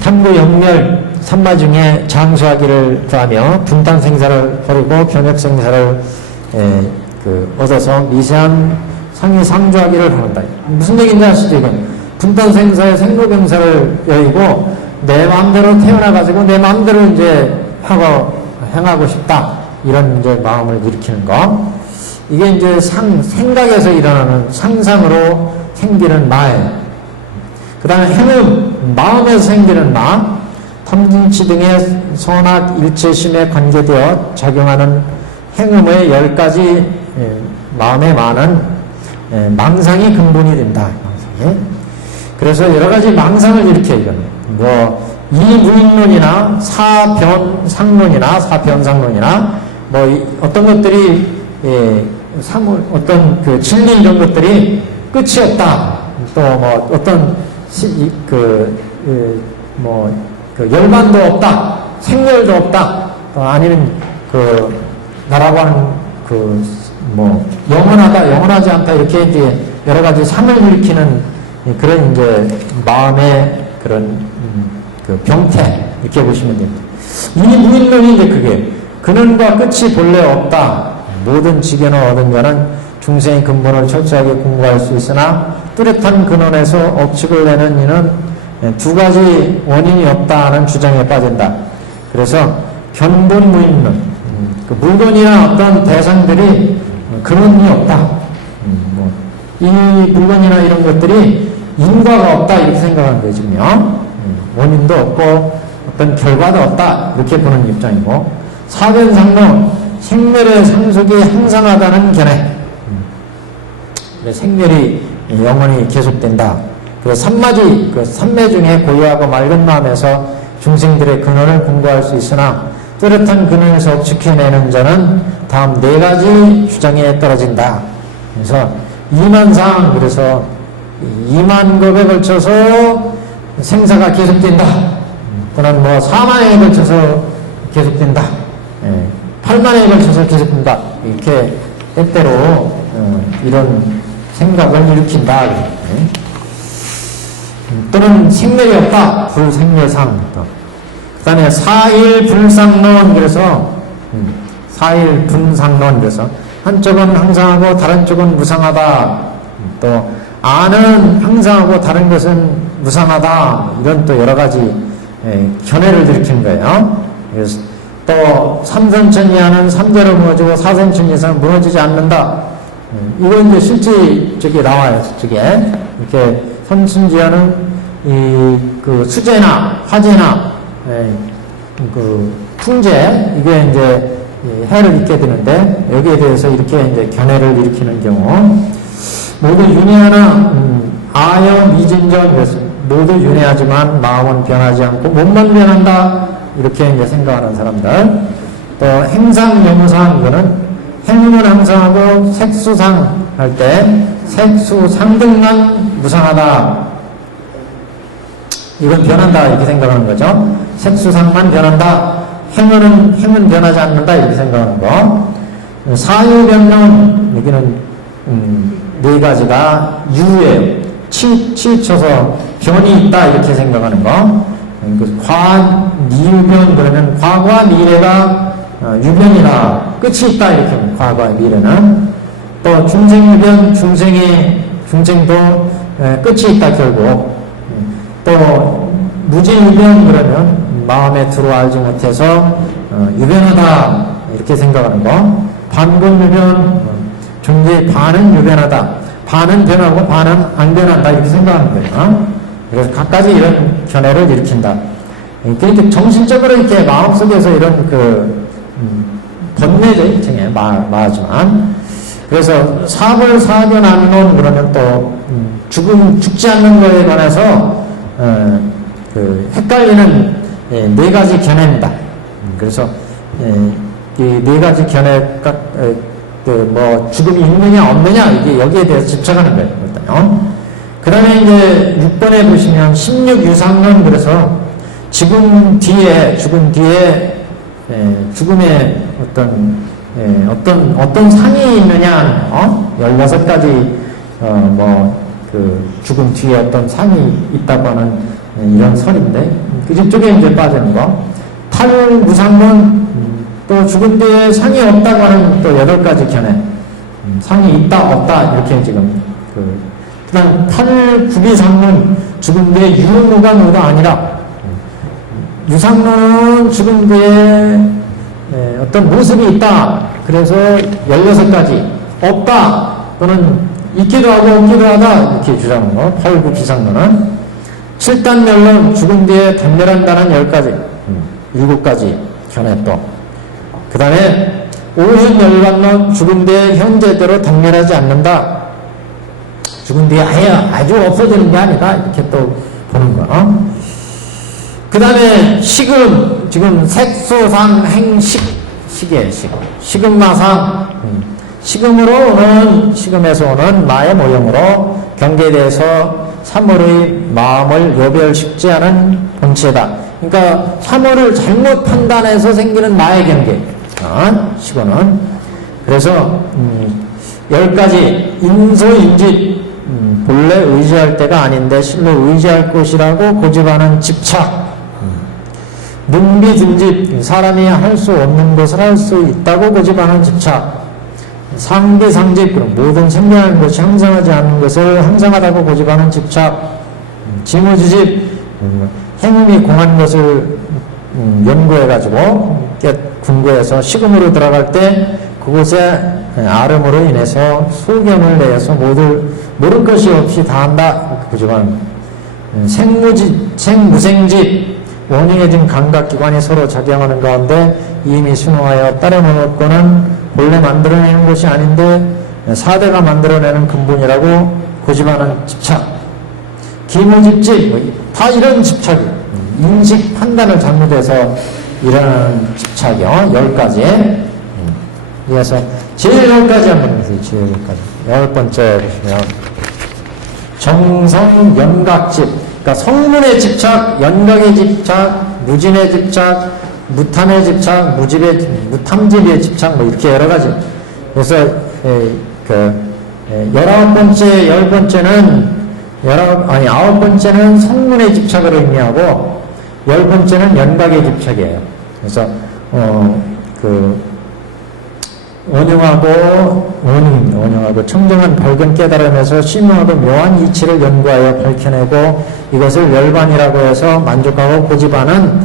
탐구 영멸, 산마 중에 장수하기를 구하며 분단 생사를 버리고 변혁 생사를 얻어서 미세한 상위 상주하기를 바란다. 무슨 얘기인지 아시죠? 이건 분단 생사의 생로병사를 여의고 내 마음대로 태어나가지고 내 마음대로 이제 행하고 싶다. 이런 이제 마음을 일으키는 거. 이게 이제 생각에서 일어나는 상상으로 생기는 마예요. 그 다음에 행음, 마음에서 생기는 마. 탐진치 등의 선악 일체심에 관계되어 작용하는 행음의 10가지 마음에 많은 망상이 근본이 된다. 망상이. 그래서 여러 가지 망상을 일으켜요. 뭐 이무인론이나 사변상론이나 사변상론이나 뭐 어떤 것들이 어떤 그 진리 이런 것들이 끝이 없다. 또 뭐 어떤 열반도 없다. 생멸도 없다. 또 아니면 나라고 하는 영원하다, 영원하지 않다. 이렇게 이제 여러 가지 상을 일으키는 그런 이제 마음의 그런 병태. 이렇게 보시면 됩니다. 이 무인론이 이제 그게 근원과 끝이 본래 없다. 모든 지견을 얻은 자는 중생의 근본을 철저하게 공부할 수 있으나 뚜렷한 근원에서 억측을 내는 이는 2가지 원인이 없다는 주장에 빠진다. 그래서 견본무인론, 그 물건이나 어떤 대상들이 근원이 없다. 이 물건이나 이런 것들이 인과가 없다 이렇게 생각하는 거예요, 지금요. 원인도 없고 어떤 결과도 없다 이렇게 보는 입장이고, 사변상론, 생멸의 상속이 항상하다는 견해. 생멸이 영원히 계속된다. 삼마지, 삼매 중에 고요하고 맑은 마음에서 중생들의 근원을 공부할 수 있으나 뚜렷한 근원에서 억측해내는 자는 다음 네 가지 주장에 떨어진다. 그래서 이만상, 그래서 2만 급에 걸쳐서 생사가 계속된다. 또는 뭐 4만에 걸쳐서 계속된다. 8만에 걸쳐서 계속된다. 이렇게 때때로 이런 생각을 일으킨다. 또는 생멸이 없다. 불생멸상. 그 다음에 사일불상론. 그래서 사일분상론. 그래서 한쪽은 항상하고 다른 쪽은 무상하다. 또 아는 항상하고 다른 것은 무상하다. 이런 또 여러 가지 견해를 들이킨 거예요. 그래서 또 삼선천이하는 삼재로 무너지고 사선천 이상은 무너지지 않는다. 이건 이제 실제 저기 나와요. 저쪽에 이렇게 삼천지하는 그 수재나 화재나 그 풍재 이게 이제 해를 입게 되는데, 여기에 대해서 이렇게 이제 견해를 일으키는 경우, 모두 윤회하나 아여 미진전, 그래서 모두 윤회하지만 마음은 변하지 않고 몸만 변한다 이렇게 이제 생각하는 사람들. 또 행상 영상, 이거는 행은 항상하고 색수상 할 때 색수상등만 무상하다. 이건 변한다 이렇게 생각하는 거죠. 색수상만 변한다. 행은 변하지 않는다 이렇게 생각하는 거. 사유변론, 여기는 네 가지가 유예요. 치쳐서 변이 있다 이렇게 생각하는 거. 미유변, 그러면 과거와 미래가 유변이나 끝이 있다 이렇게 합니다. 과거와 미래는. 또 중생유변, 중생도 끝이 있다 결국. 또 무진유변, 그러면 마음에 들어알지 못해서 유변하다 이렇게 생각하는 거. 반분유변, 존재의 반은 유변하다. 반은 변하고 반은 안 변한다 이렇게 생각하는 거예요. 그래서 각가지 이런 견해를 일으킨다. 그러니까 정신적으로 이렇게 마음속에서 이런 번뇌죠, 일종의 말하지만. 그래서 사불사견안론, 그러면 또 죽지 않는 거에 관해서 헷갈리는 네 가지 견해입니다. 그래서 이 네 가지 견해가 뭐 죽음이 있느냐 없느냐 이게 여기에 대해서 집착하는 거예요. 그 다음에 이제 6번에 보시면 16유상론, 그래서 죽음 뒤에 죽음의 어떤 상이 있느냐, 16가지 죽음 뒤에 어떤 상이 있다고 하는 이런 설인데, 그쪽에 이제 빠지는 거. 탈무상론, 또 죽음 뒤에 상이 없다고 하는 또 8가지 견해. 상이 있다 없다 이렇게 지금 그다음 탈구비상론, 죽음 뒤에 유무가 뭐가 아니라, 유상론은 죽음 뒤에 어떤 모습이 있다. 그래서 16가지 없다 또는 있기도 하고 없기도 하다 이렇게 주장하는 거. 팔구비상론은. 칠단멸론, 죽음 뒤에 단멸한다는 10가지 7가지 견해. 또 그 다음에 오현열반론, 죽음 뒤에 현재대로 단멸하지 않는다. 죽은 뒤에 아주 없어지는 게 아니다 이렇게 또 보는 거. 그 다음에 식음, 지금 색소상 행식, 식이에요. 식음마상, 식음으로 오는, 식음에서 오는 마의 모형으로 경계대에서 삼월의 마음을 요별식지하는 본체다. 그러니까 삼월을 잘못 판단해서 생기는 마의 경계, 식어는. 그래서 10가지 인소인집, 본래 의지할 때가 아닌데 실로 의지할 것이라고 고집하는 집착. 능비등집, 사람이 할 수 없는 것을 할 수 있다고 고집하는 집착. 상비상집, 모든 생겨나는 것이 항상하지 않는 것을 항상하다고 고집하는 집착. 징후지집, 행음이 공한 것을 연구해가지고 궁궐에서 식음으로 들어갈 때 그곳에 아름으로 인해서 소견을 내어서 모를 것이 없이 다 한다. 그지만 생무생집 원흉해진 감각기관이 서로 작용하는 가운데 이미 순응하여 따름을 얻고는 본래 만들어내는 것이 아닌데 사대가 만들어내는 근본이라고 고집하는 집착, 기무집집, 다 이런 집착이 인식 판단을 잘못해서 일어나는 집착이요. 10가지. 그래서 제일 10가지 한번 보세요. 제일 10가지. 10번째 보시면 정성 연각집, 그러니까 성문의 집착, 연각의 집착, 무진의 집착, 무탐의 집착, 무탐집의 집착, 뭐 이렇게 여러 가지. 그래서 19번째, 10번째는 9번째는 성문의 집착을 의미하고 10번째는 연각의 집착이에요. 그래서 온용하고 청정한 밝은 깨달음에서 심오하고 묘한 이치를 연구하여 밝혀내고 이것을 열반이라고 해서 만족하고 고집하는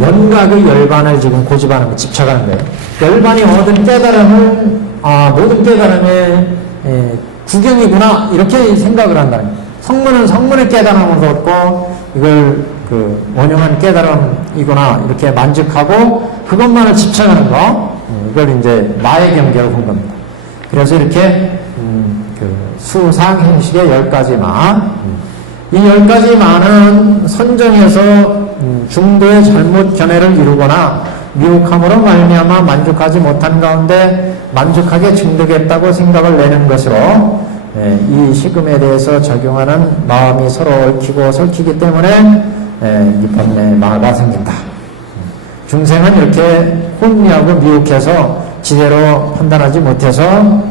연각의 열반을 지금 고집하는 거, 집착하는 거예요. 열반이 얻은 깨달음을 모든 깨달음의 구경이구나 이렇게 생각을 한다는 거예요. 성문은 성문의 깨달음을 얻고 이걸 온용한 깨달음이구나 이렇게 만족하고 그것만을 집착하는 거, 이걸 이제 마의 경계로 본 겁니다. 그래서 이렇게 수상행식의 10가지 마, 이 10가지 마는 선정에서 중도의 잘못 견해를 이루거나 미혹함으로 말미암아 만족하지 못한 가운데 만족하게 중독했다고 생각을 내는 것으로 이 식음에 대해서 적용하는 마음이 서로 얽히고 설키기 때문에 이 번뇌 마가 생긴다. 중생은 이렇게 혼미하고 미혹해서 지대로 판단하지 못해서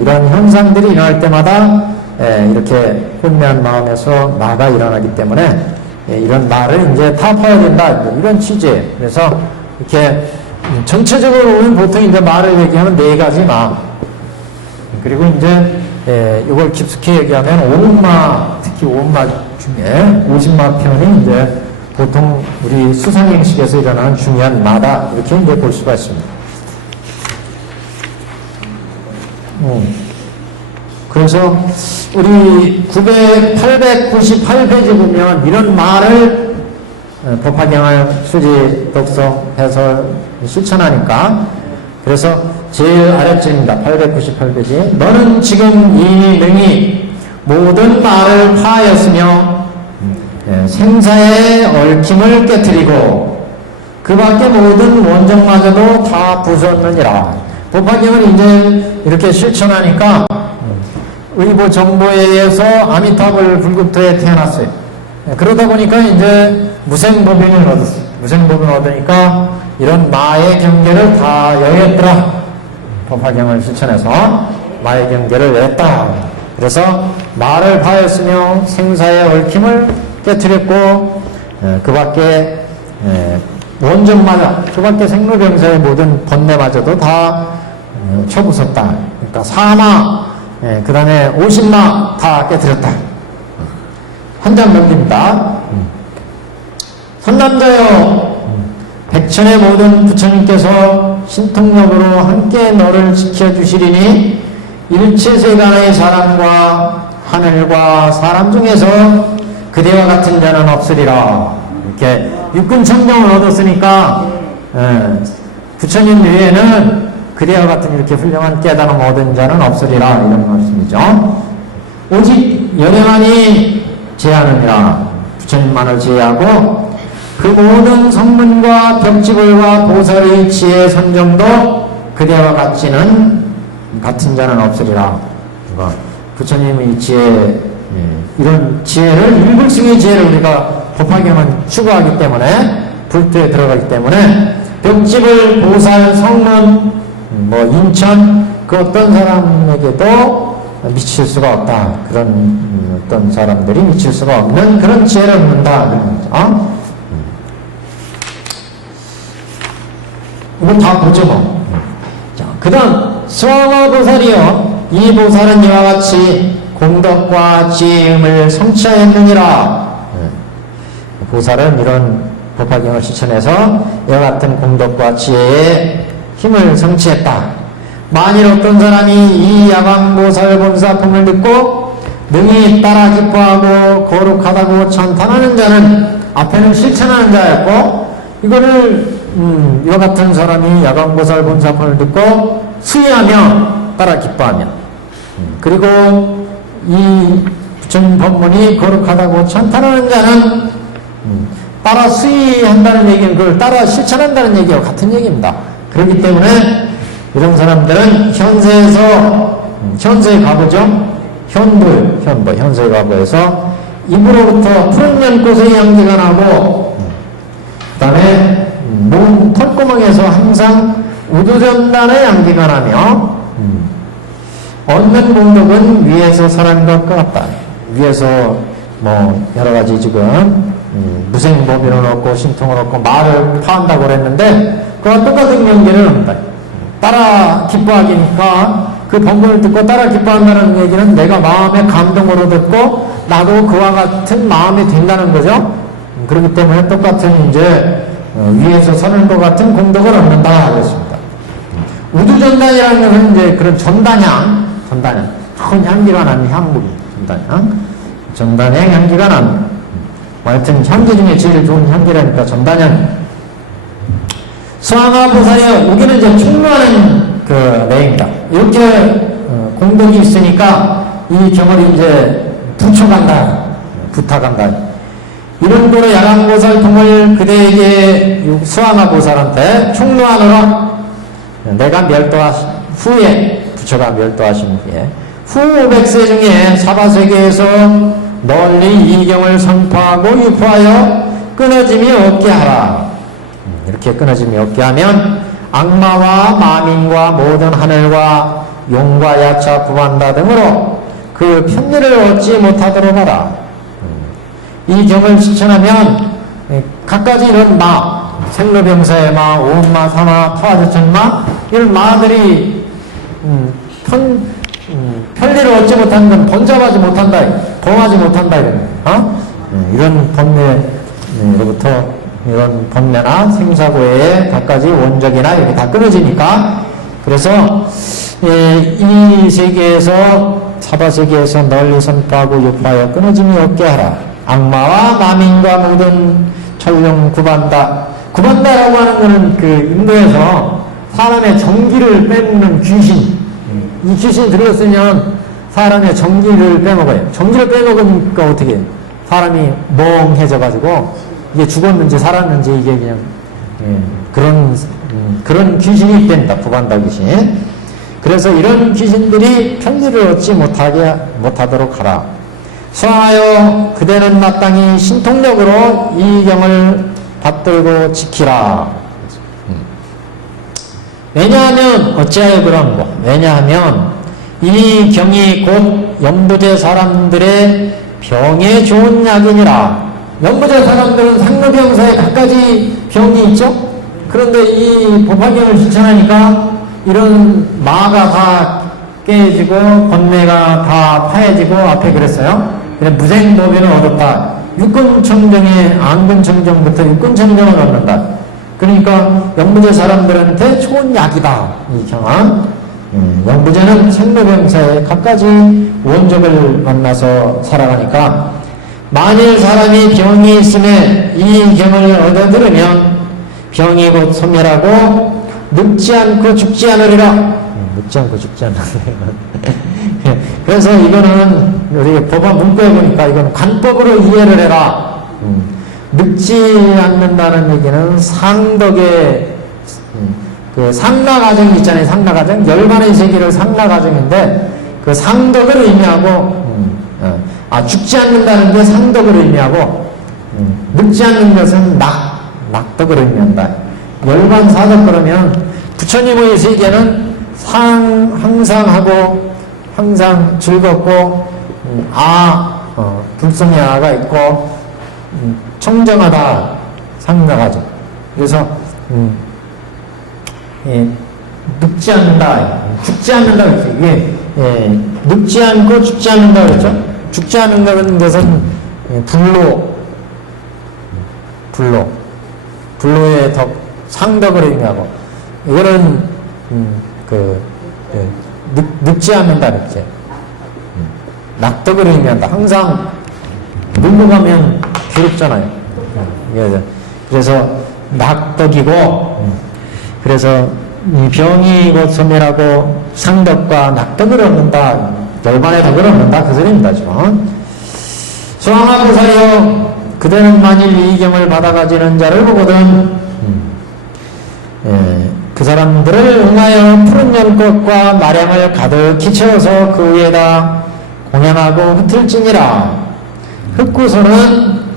이런 현상들이 일어날 때마다 이렇게 혼미한 마음에서 마가 일어나기 때문에 이런 마를 이제 타파해야 된다. 이런 취지예요. 그래서 이렇게 전체적으로 보면 보통 이제 마를 얘기하면 4가지 마. 그리고 이제 이걸 깊숙이 얘기하면 5마, 특히 5마 중에 50마 편이 이제 보통 우리 수상행식에서 일어나는 중요한 마다 이렇게 이제 볼 수가 있습니다. 그래서 우리 898페이지 보면 이런 말을 법화경을 수지, 독성, 해설, 실천하니까 그래서 제일 아래쪽입니다. 898페이지. 너는 지금 이 능히 모든 말을 파하였으며 생사의 얽힘을 깨뜨리고 그 밖에 모든 원정마저도 다 부수었느니라. 법화경을 이제 이렇게 실천하니까 의보 정보에 의해서 아미타불 불국토에 태어났어요. 그러다 보니까 이제 무생법인을 얻었어요. 무생법인을 얻으니까 이런 마의 경계를 다 여했더라. 법화경을 실천해서 마의 경계를 냈다. 그래서 마를 파였으며 생사의 얽힘을 깨뜨렸고 그 밖에 원정마저, 그 밖에 생로병사의 모든 번뇌마저도 다 쳐부쉈다. 그러니까 사마, 그 다음에 50마 다 깨뜨렸다. 한 장 넘깁니다. 선남자여, 백천의 모든 부처님께서 신통력으로 함께 너를 지켜주시리니 일체세간의 사람과 하늘과 사람 중에서 그대와 같은 자는 없으리라. 이렇게 육군청정을 얻었으니까 부처님 외에는 그대와 같은 이렇게 훌륭한 깨달음 얻은 자는 없으리라 이런 말씀이죠. 오직 영영하니 제하느니라. 부처님만을 제하고 그 모든 성문과 벽지불과 보살의 지혜 선정도 그대와 같은 자는 없으리라. 그러니까 부처님의 지혜, 이런 지혜를 일불승의 지혜를 우리가 법화경은 추구하기 때문에 불도에 들어가기 때문에 벽지불, 보살, 성문, 인천 그 어떤 사람에게도 미칠 수가 없다. 그런 어떤 사람들이 미칠 수가 없는 그런 지혜를 얻는다. 그런 거죠. 이거 다 보죠 뭐. 자, 그 다음 수화보살이요. 이 보살은 이와 같이 공덕과 지혜음을 성취하였느니라. 보살은 이런 법화경을 실천해서 이와 같은 공덕과 지혜의 힘을 성취했다. 만일 어떤 사람이 이 야광보살 본사품을 듣고 능히 따라 기뻐하고 거룩하다고 찬탄하는 자는 앞에는 실천하는 자였고, 이거를 이와 같은 사람이 야광보살 본사품을 듣고 수의하며 따라 기뻐하며, 그리고 이 부처님 법문이 거룩하다고 찬탄하는 자는 따라 수의한다는 얘기는 그걸 따라 실천한다는 얘기와 같은 얘기입니다. 그렇기 때문에 이런 사람들은 현세의 과거죠. 현세의 과거에서 입으로부터 푸른 연꽃의 향기가 나고, 그 다음에 몸 털구멍에서 항상 우두전단의 향기가 나며, 얻는 공덕은 위에서 사는 것과 같다. 위에서 뭐 여러가지 지금 무생법인을 얻고 신통을 얻고 말을 파한다고 그랬는데, 그와 똑같은 경계를 합니다. 따라 기뻐하기니까 그 법문을 듣고 따라 기뻐한다는 얘기는 내가 마음의 감동으로 듣고 나도 그와 같은 마음이 된다는 거죠. 그렇기 때문에 똑같은 이제 위에서 서는 것 같은 공덕을 얻는다 그랬습니다. 우두전단이라는 것은 이제 그런 전단향, 큰 향기가 나는 향물이 전단향 향기가 나는, 하여튼 향기 중에 제일 좋은 향기라니까 전단향. 수왕화보살이 여기는 이제 충무하는 그 내용입니다. 이렇게 공덕이 있으니까 이 경을 이제 부탁한다. 이런 도로 야광보살 통을 그대에게 수왕화보살한테 충무하노라. 내가 후에 부처가 멸도하신 후에 후 500세 중에 사바세계에서 널리 이 경을 선포하고 유포하여 끊어짐이 없게 하라. 이렇게 끊어짐이 없게 하면 악마와 마민과 모든 하늘과 용과 야차 구반다 등으로 그 편리를 얻지 못하도록 하라. 이 경을 실천하면 갖가지 이런 생로병사의 마, 오음마, 사마, 토화제천마, 이런 마들이 편리를 얻지 못하는 건 번잡하지 못한다, 범하지 못한다 이런 번뇌로부터 이런 번뇌나 생사고의 갖가지 원적이나 이렇게 다 끊어지니까, 그래서 이 세계에서 사바세계에서 널리 선포하고 유포하여 끊어짐이 없게 하라. 악마와 마민과 모든 천룡 구반다라고 하는 것은 그 인도에서 사람의 정기를 빼먹는 귀신, 이 귀신이 들어갔으면 사람의 정기를 빼먹어요. 정기를 빼먹으니까 어떻게 해요? 사람이 멍해져가지고 이게 죽었는지 살았는지 이게 그냥 그런 귀신이 있답니다. 구반다 귀신. 그래서 이런 귀신들이 편리를 얻지 못하도록 하라. 수하여 그대는 마땅히 신통력으로 이 경을 받들고 지키라. 왜냐하면 어찌하여 그런고? 왜냐하면 이 경이 곧 연부제 사람들의 병에 좋은 약이니라. 연부제 사람들은 상노병사에 갖가지 병이 있죠. 그런데 이 법화경을 실천하니까 이런 마가 다 깨지고 번뇌가 다 파해지고, 앞에 그랬어요. 무생법인을 얻었다. 육근청정에 안근청정부터 육근청정을 얻는다. 그러니까 영부제 사람들한테 좋은 약이다. 이 경은 영부제는 생로병사의 갖가지 원적을 만나서 살아가니까, 만일 사람이 병이 있음에 이 경을 얻어 들으면 병이 곧 소멸하고 늙지 않고 죽지 않으리라. 늙지 않고 죽지 않으리라. 그래서 이거는 우리 법화 문구에 보니까 이건 관법으로 이해를 해라. 늙지 않는다는 얘기는 상덕의 그 상라가정이 있잖아요. 상라가정. 열반의 세계를 상라가정인데 그 상덕을 의미하고, 죽지 않는다는 게 상덕을 의미하고, 늙지 않는 것은 낙덕을 의미한다. 열반 사덕 그러면 부처님의 세계는 항상 하고 항상 즐겁고, 불성의 아가 있고, 청정하다, 상나가죠. 그래서, 늙지 않는다, 죽지 않는다, 그랬죠. 늙지 않고 죽지 않는다, 그랬죠. 죽지 않는다는 것은, 불로. 불로의 덕, 상덕을 의미하고, 이거는, 늙지 않는다, 늙지. 낙덕을 의미한다. 항상, 늙어가면 괴롭잖아요. 그래서, 낙덕이고, 그래서, 이 병이 곧 소멸하고, 상덕과 낙덕을 얻는다. 열반의 덕을 얻는다. 그 소리입니다, 지금. 수왕아보살이여, 그대는 만일 이 경을 받아가지는 자를 보거든, 그 사람들을 응하여 푸른 연꽃과 마량을 가득히 채워서 그 위에다 공양하고 흩을지니라.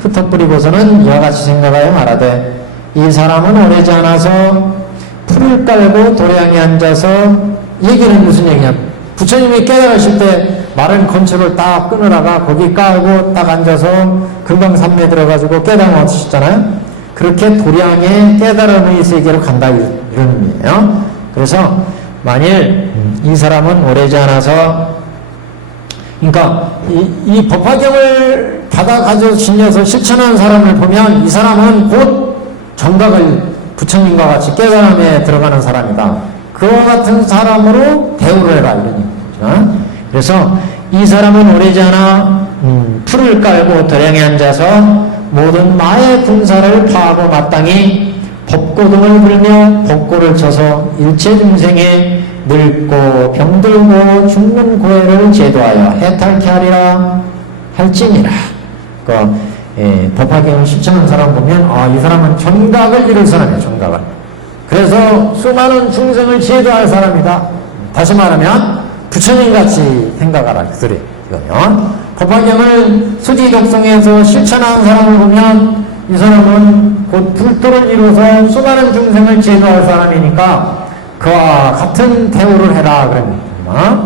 흩어뿌리고서는 이와 같이 생각하여 말하되, 이 사람은 오래지 않아서 풀을 깔고 도량에 앉아서, 얘기는 무슨 얘기냐? 부처님이 깨달으실 때 마른 건초를 딱 끊으다가 거기 깔고 딱 앉아서 금강산매에 들어가지고 깨달음 얻으셨잖아요. 그렇게 도량의 깨달음의 세계로 간다, 이런 의미예요. 그래서 만일 이 사람은 오래지 않아서, 그러니까 이 법화경을 받아 가지고 지녀서 실천하는 사람을 보면 이 사람은 곧 정각을 부처님과 같이 깨달음에 들어가는 사람이다. 그와 같은 사람으로 대우를 해라, 이런 얘기죠. 그래서 이 사람은 오래지 않아 풀을 깔고 도량에 앉아서 모든 마의 군사를 파하고 마땅히 법고등을 불며 법고를 쳐서 일체 중생에 늙고 병들고 죽는 고해를 제도하여 해탈케 하리라 할지니라. 법화경을 실천하는 사람 보면 이 사람은 정각을 이룰 사람이에요. 정각을. 그래서 수많은 중생을 제도할 사람이다. 다시 말하면 부처님같이 생각하라, 그 소리 이거요. 법화경을 수지독성에서 실천하는 사람을 보면 이 사람은 곧 불도를 이루어서 수많은 중생을 제도할 사람이니까 그와 같은 대우를 해라, 그럽니다.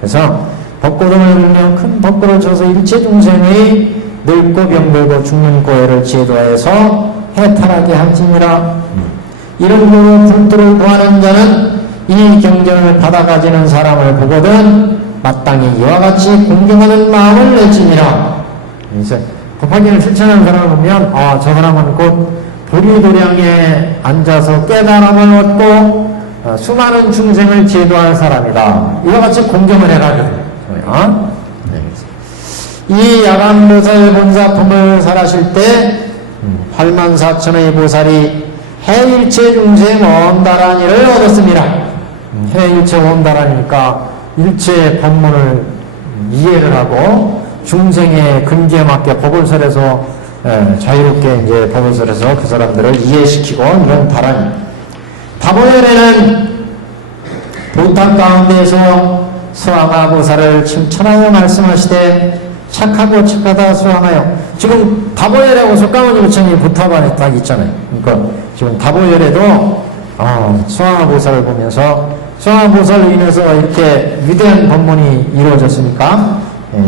그래서 법고등을 불며 큰 법고를 쳐서 일체 중생의 늙고 병들고 죽는 고해를 제도해서 해탈하게 할지니라. 이런 거로 불도를 구하는 자는 이 경전을 받아가지는 사람을 보거든 마땅히 이와 같이 공경하는 마음을 내지니라. 이제 법화경을 실천하는 사람을 보면 저 사람은 곧 보리도량에 앉아서 깨달음을 얻고 수많은 중생을 제도할 사람이다. 이와 같이 공경을 해라. 이 야간보살 본사품을 살하실 때 84,000의 보살이 해일체 중생 원다란이를 얻었습니다. 해일체 원다란이니까 일체 법문을 이해를 하고 중생의 근기에 맞게 법을 설해서 자유롭게 이제 법을 설해서 그 사람들을 이해시키고 이런 다란이. 다보열에는 보탑 가운데에서 수왕아보살을 칭찬하여 말씀하시되 착하고 착하다 수왕하여. 지금 다보열하고 석가모니 부처님 보탑 안에 딱 있잖아요. 그러니까 지금 다보열에도 수왕아보살을 보면서 수왕아보살로 인해서 이렇게 위대한 법문이 이루어졌으니까,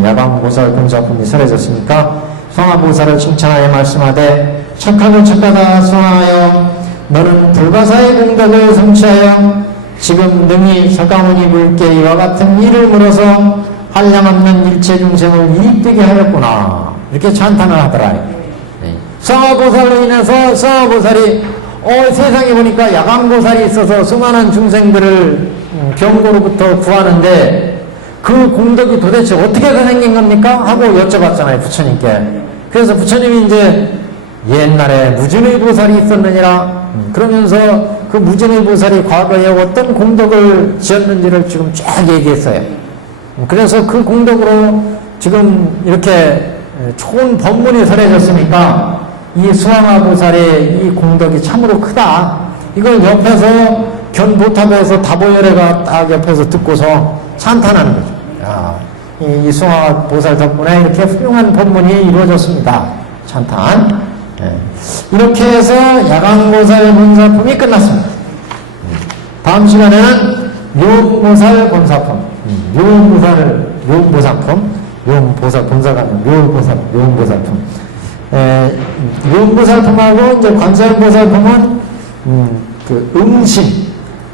야광보살 본사품이 설해졌으니까 수왕아보살을 칭찬하여 말씀하되 착하고 착하다 수왕하여 너는 불가사의 공덕을 성취하여 지금 능히 석가모니 물께 이와 같은 일을 물어서 한량없는 일체 중생을 이익되게 하였구나. 이렇게 찬탄을 하더라. 수왕아보살로 인해서 수왕아보살이 세상에 보니까 야광보살이 있어서 수많은 중생들을 병고로부터 구하는데 그 공덕이 도대체 어떻게 생긴 겁니까? 하고 여쭤봤잖아요, 부처님께. 그래서 부처님이 이제 옛날에 무진의 보살이 있었느니라. 그러면서 그 무진의 보살이 과거에 어떤 공덕을 지었는지를 지금 쫙 얘기했어요. 그래서 그 공덕으로 지금 이렇게 좋은 법문이 설해졌으니까 이 수왕아보살의 이 공덕이 참으로 크다. 이걸 옆에서 견보탑에서 다보열애가 딱 옆에서 듣고서 찬탄하는 거죠. 이 수왕아보살 덕분에 이렇게 훌륭한 법문이 이루어졌습니다. 찬탄. 이렇게 해서 야광보살 본사품이 끝났습니다. 다음 시간에는 묘보살 본사품, 묘보살품, 묘보살 본사가 아니라 묘보살품. 묘보살품하고 이제 관세음보살품은 그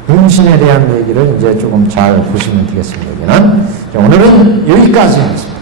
음신에 대한 얘기를 이제 조금 잘 보시면 되겠습니다. 여기는 오늘은 여기까지 하겠습니다.